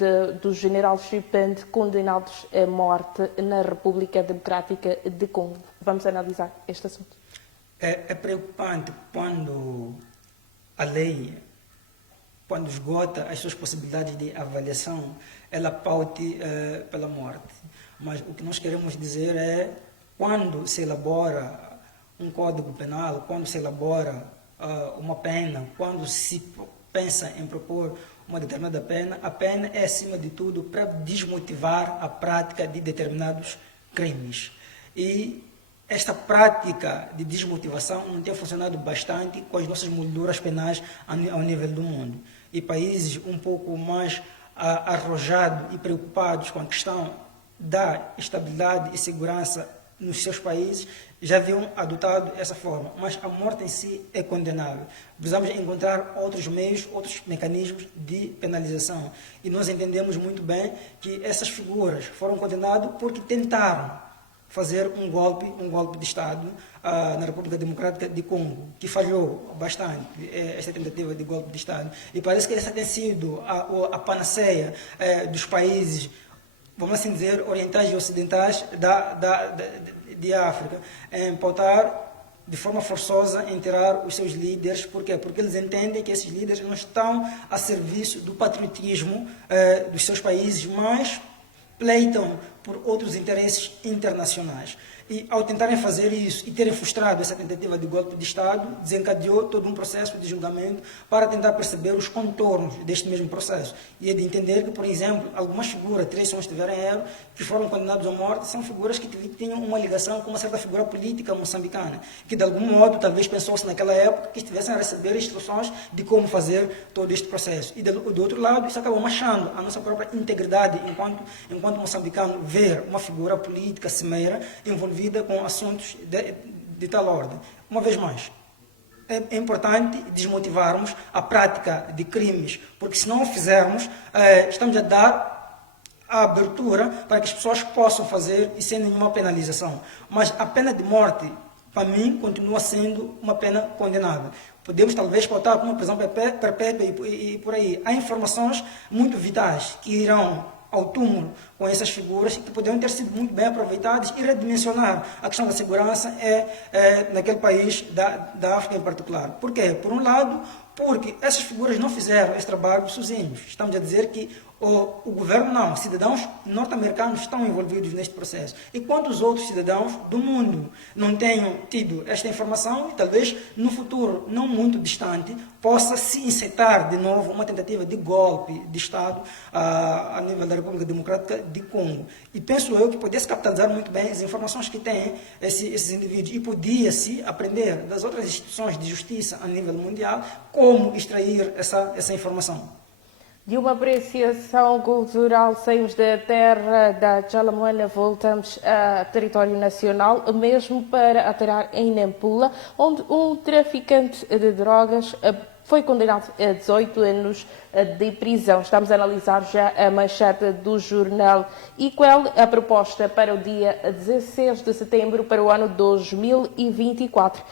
do general Chipende condenados à morte na República Democrática de Congo. Vamos analisar este assunto. É preocupante quando a lei, quando esgota as suas possibilidades de avaliação, ela paute pela morte. Mas o que nós queremos dizer é, quando se elabora um código penal, quando se elabora uma pena, quando se pensa em propor uma determinada pena, a pena é, acima de tudo, para desmotivar a prática de determinados crimes. E esta prática de desmotivação não tem funcionado bastante com as nossas molduras penais ao nível do mundo. E países um pouco mais arrojados e preocupados com a questão da estabilidade e segurança nos seus países já haviam adotado essa forma, mas a morte em si é condenável. Precisamos encontrar outros meios, outros mecanismos de penalização. E nós entendemos muito bem que essas figuras foram condenadas porque tentaram fazer um golpe de Estado na República Democrática de Congo, que falhou bastante, esta tentativa de golpe de Estado. E parece que essa tem sido a panaceia dos países, vamos assim dizer, orientais e ocidentais de África, em pautar de forma forçosa em tirar os seus líderes. Por quê? Porque eles entendem que esses líderes não estão a serviço do patriotismo dos seus países, mas pleitam por outros interesses internacionais. E ao tentarem fazer isso e terem frustrado essa tentativa de golpe de Estado, desencadeou todo um processo de julgamento para tentar perceber os contornos deste mesmo processo. E é de entender que, por exemplo, algumas figuras, 3 se não estiverem em erro, que foram condenados à morte, são figuras que tinham uma ligação com uma certa figura política moçambicana, que de algum modo, talvez pensou-se naquela época, que estivessem a receber instruções de como fazer todo este processo. E do outro lado, isso acabou manchando a nossa própria integridade enquanto moçambicano, ver uma figura política cimeira envolvida com assuntos de tal ordem. Uma vez mais, é importante desmotivarmos a prática de crimes, porque se não o fizermos, estamos a dar a abertura para que as pessoas possam fazer e sem nenhuma penalização. Mas a pena de morte, para mim, continua sendo uma pena condenável. Podemos talvez pautar como prisão perpétua e por aí. Há informações muito vitais que irão ao túmulo com essas figuras que poderiam ter sido muito bem aproveitadas e redimensionar a questão da segurança naquele país da África em particular. Por quê? Por um lado, porque essas figuras não fizeram esse trabalho sozinhos. Estamos a dizer que o governo não, cidadãos norte-americanos estão envolvidos neste processo. E quantos outros cidadãos do mundo não tenham tido esta informação, e talvez no futuro não muito distante possa se incitar de novo uma tentativa de golpe de Estado a nível da República Democrática de Congo. E penso eu que podia-se capitalizar muito bem as informações que têm esses indivíduos e podia-se aprender das outras instituições de justiça a nível mundial como extrair essa informação. De uma apreciação cultural, saímos da terra da Chalamoana, voltamos a território nacional, mesmo para aterrar em Nampula, onde um traficante de drogas foi condenado a 18 anos de prisão. Estamos a analisar já a manchete do jornal Equal, a proposta para o dia 16 de setembro para o ano 2024.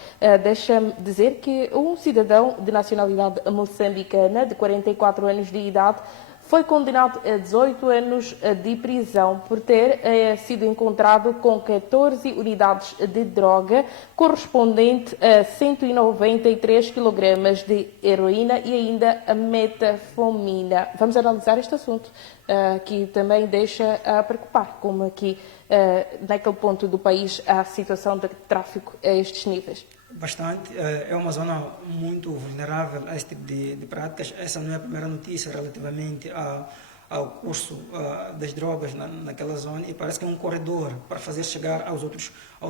Deixa-me dizer que um cidadão de nacionalidade moçambicana, de 44 anos de idade, foi condenado a 18 anos de prisão por ter sido encontrado com 14 unidades de droga, correspondente a 193 kg de heroína e ainda a metafomina. Vamos analisar este assunto, que também deixa a preocupar, como aqui, naquele ponto do país, a situação de tráfico a estes níveis. Bastante. É uma zona muito vulnerável a este tipo de práticas. Essa não é a primeira notícia relativamente ao curso das drogas naquela zona, e parece que é um corredor para fazer chegar aos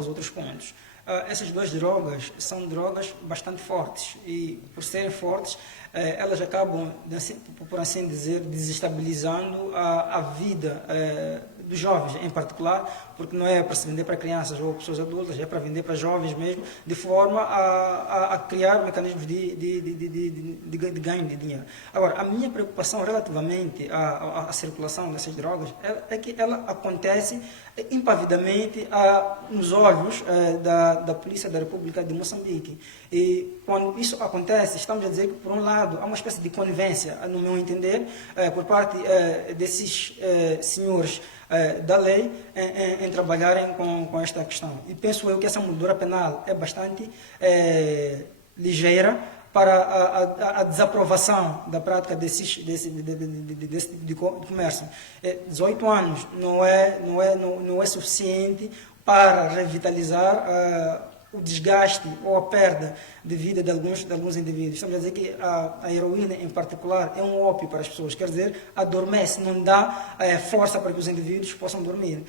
outros pontos. Essas duas drogas são drogas bastante fortes e, por serem fortes, elas acabam, por assim dizer, desestabilizando a vida dos jovens em particular, porque não é para se vender para crianças ou pessoas adultas, é para vender para jovens mesmo, de forma a criar mecanismos de ganho de dinheiro. Agora, a minha preocupação relativamente à circulação dessas drogas é que ela acontece impavidamente nos olhos da Polícia da República de Moçambique. E quando isso acontece, estamos a dizer que, por um lado, há uma espécie de conivência, no meu entender, por parte desses senhores da lei em trabalharem com esta questão. E penso eu que essa moldura penal é bastante ligeira para a desaprovação da prática desse tipo de comércio. 18 anos não é suficiente para revitalizar o desgaste ou a perda de vida de alguns indivíduos. Estamos a dizer que a heroína, em particular, é um ópio para as pessoas, quer dizer, adormece, não dá força para que os indivíduos possam dormir,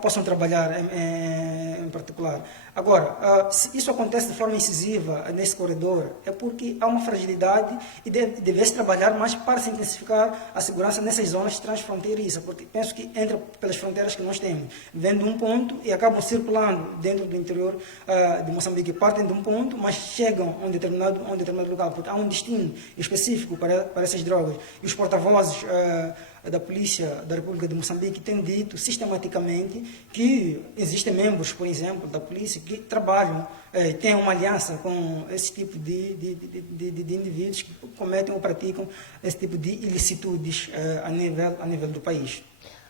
possam trabalhar em particular. Agora, se isso acontece de forma incisiva nesse corredor, é porque há uma fragilidade e deve-se trabalhar mais para se intensificar a segurança nessas zonas transfronteiriças, porque penso que entra pelas fronteiras que nós temos, vêm de um ponto e acabam circulando dentro do interior de Moçambique, partem de um ponto, mas chegam a um determinado local, porque há um destino específico para essas drogas. E os porta-vozes da Polícia da República de Moçambique têm dito sistematicamente que existem membros, por exemplo, da polícia que trabalham, têm uma aliança com esse tipo de indivíduos que cometem ou praticam esse tipo de ilicitudes a nível do país.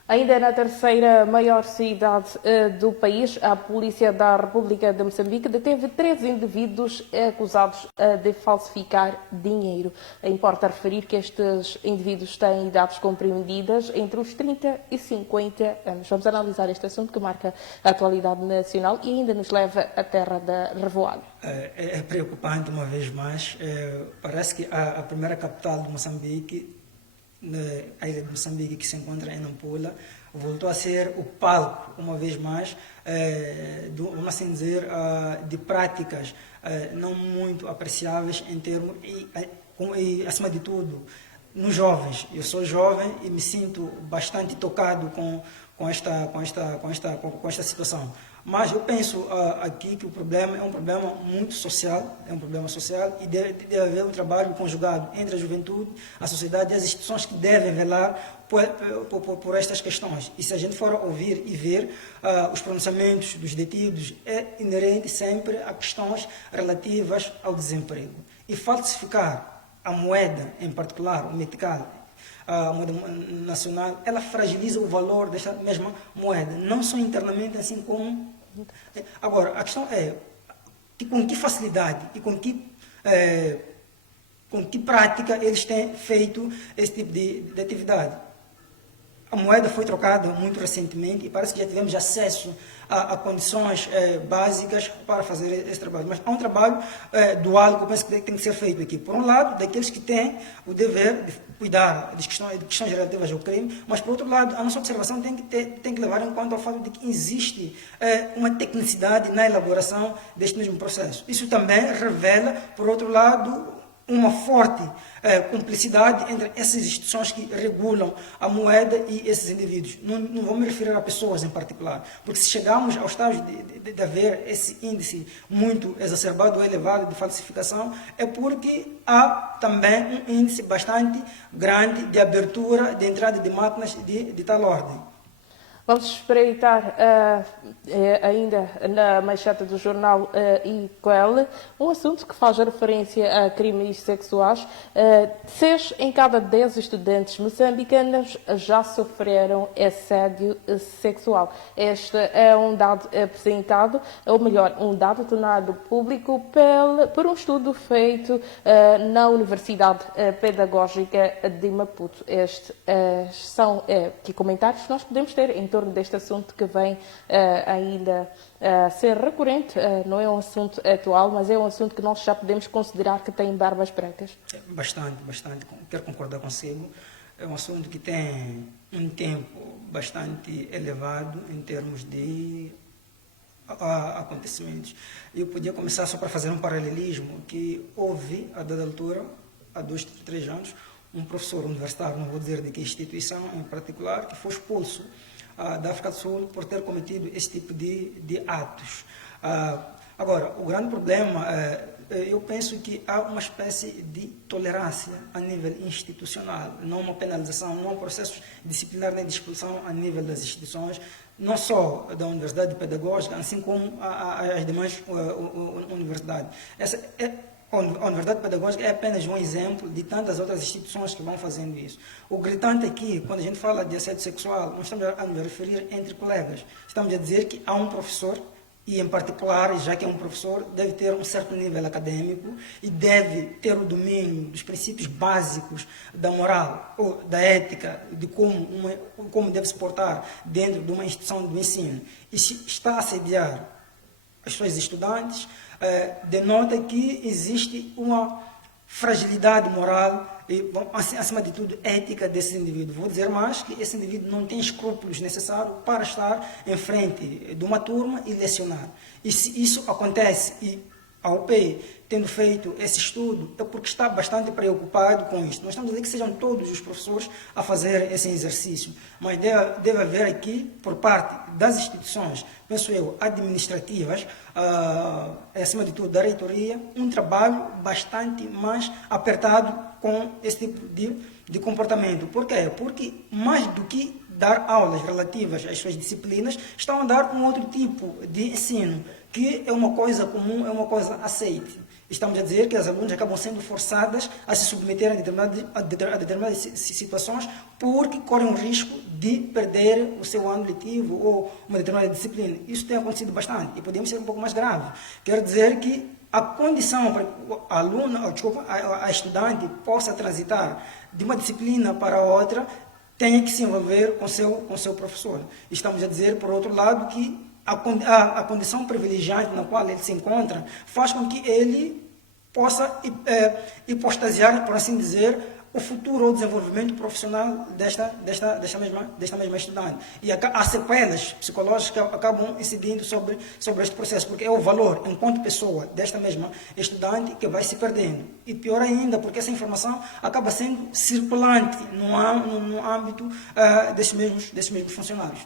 Ainda na terceira maior cidade do país, a Polícia da República de Moçambique deteve 3 indivíduos acusados de falsificar dinheiro. Importa referir que estes indivíduos têm idades compreendidas entre os 30 e 50 anos. Vamos analisar este assunto que marca a atualidade nacional e ainda nos leva à terra da revoada. É preocupante, uma vez mais. Parece que a primeira capital de Moçambique, a ilha de Moçambique, que se encontra em Nampula, voltou a ser o palco, uma vez mais, vamos assim dizer, de práticas não muito apreciáveis em termos, e acima de tudo, nos jovens. Eu sou jovem e me sinto bastante tocado com esta situação. Mas eu penso aqui que o problema é um problema muito social, e deve haver um trabalho conjugado entre a juventude, a sociedade e as instituições que devem velar por estas questões. E se a gente for ouvir e ver os pronunciamentos dos detidos, é inerente sempre a questões relativas ao desemprego. E falsificar a moeda, em particular, o metical, a moeda nacional, ela fragiliza o valor desta mesma moeda, não só internamente, assim como... Agora, a questão é com que facilidade e com que prática eles têm feito esse tipo de atividade. A moeda foi trocada muito recentemente e parece que já tivemos acesso a condições básicas para fazer esse trabalho. Mas há um trabalho dual que eu penso que tem que ser feito aqui. Por um lado, daqueles que têm o dever de cuidar de questões relativas ao crime, mas por outro lado, a nossa observação tem que levar em conta o fato de que existe uma tecnicidade na elaboração deste mesmo processo. Isso também revela, por outro lado, uma forte cumplicidade entre essas instituições que regulam a moeda e esses indivíduos. Não vou me referir a pessoas em particular, porque se chegarmos ao estágio de haver esse índice muito exacerbado ou elevado de falsificação, é porque há também um índice bastante grande de abertura, de entrada de máquinas de tal ordem. Vamos espreitar ainda na manchete do jornal IQL um assunto que faz referência a crimes sexuais. 6 em cada 10 estudantes moçambicanos já sofreram assédio sexual. Este é um dado apresentado, ou melhor, um dado tornado público por um estudo feito na Universidade Pedagógica de Maputo. Estes são que comentários que nós podemos ter em torno deste assunto que vem ainda a ser recorrente. Não é um assunto atual, mas é um assunto que nós já podemos considerar que tem barbas brancas. Bastante. Quero concordar consigo. É um assunto que tem um tempo bastante elevado em termos de acontecimentos. Eu podia começar só para fazer um paralelismo, que houve, a dada altura, há 2, 3 anos, um professor universitário, não vou dizer de que instituição em particular, que foi expulso da África do Sul por ter cometido esse tipo de atos. Agora, o grande problema, eu penso que há uma espécie de tolerância a nível institucional, não uma penalização, não um processo disciplinar nem de expulsão a nível das instituições, não só da Universidade Pedagógica, assim como as demais universidades. A Universidade Pedagógica é apenas um exemplo de tantas outras instituições que vão fazendo isso. O gritante aqui, quando a gente fala de assédio sexual, não estamos a nos referir entre colegas. Estamos a dizer que há um professor e, em particular, já que é um professor, deve ter um certo nível acadêmico e deve ter o domínio dos princípios básicos da moral ou da ética, de como deve se portar dentro de uma instituição de ensino. E se está a assediar as suas estudantes, denota que existe uma fragilidade moral e, acima de tudo, ética desse indivíduo. Vou dizer mais que esse indivíduo não tem escrúpulos necessários para estar em frente de uma turma e lecionar. E se isso acontece e a UP, tendo feito esse estudo, é porque está bastante preocupado com isso. Nós estamos a dizer que sejam todos os professores a fazer esse exercício, mas deve haver aqui, por parte das instituições, penso eu, administrativas, acima de tudo da reitoria, um trabalho bastante mais apertado com esse tipo de comportamento. Por quê? Porque mais do que dar aulas relativas às suas disciplinas, estão a dar um outro tipo de ensino, que é uma coisa comum, é uma coisa aceite. Estamos a dizer que as alunas acabam sendo forçadas a se submeter a determinadas situações porque correm o risco de perder o seu ano letivo ou uma determinada disciplina. Isso tem acontecido bastante e podemos ser um pouco mais grave. Quero dizer que a condição para que a estudante possa transitar de uma disciplina para outra tem que se envolver com seu professor. Estamos a dizer, por outro lado, que a condição privilegiante na qual ele se encontra faz com que ele possa hipostasiar, por assim dizer, o futuro ou desenvolvimento profissional desta mesma estudante. E as sequelas psicológicas acabam incidindo sobre este processo, porque é o valor, enquanto pessoa, desta mesma estudante que vai se perdendo. E pior ainda, porque essa informação acaba sendo circulante no âmbito desses mesmos funcionários.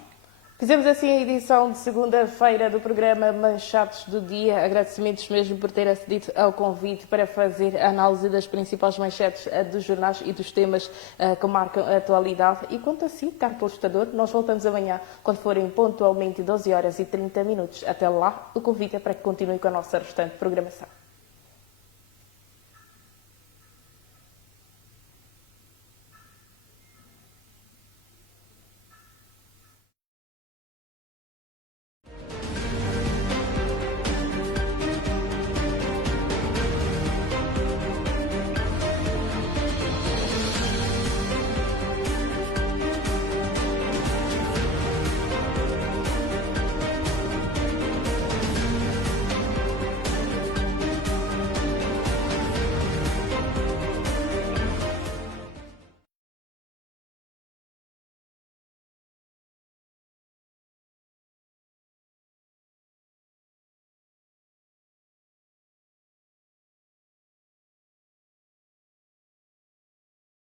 Fizemos assim a edição de segunda-feira do programa Manchetes do Dia. Agradecimentos mesmo por ter acedido ao convite para fazer a análise das principais manchetes dos jornais e dos temas que marcam a atualidade. E quanto a si, caro telespectador, nós voltamos amanhã quando forem pontualmente 12 horas e 30 minutos. Até lá, o convite é para que continue com a nossa restante programação.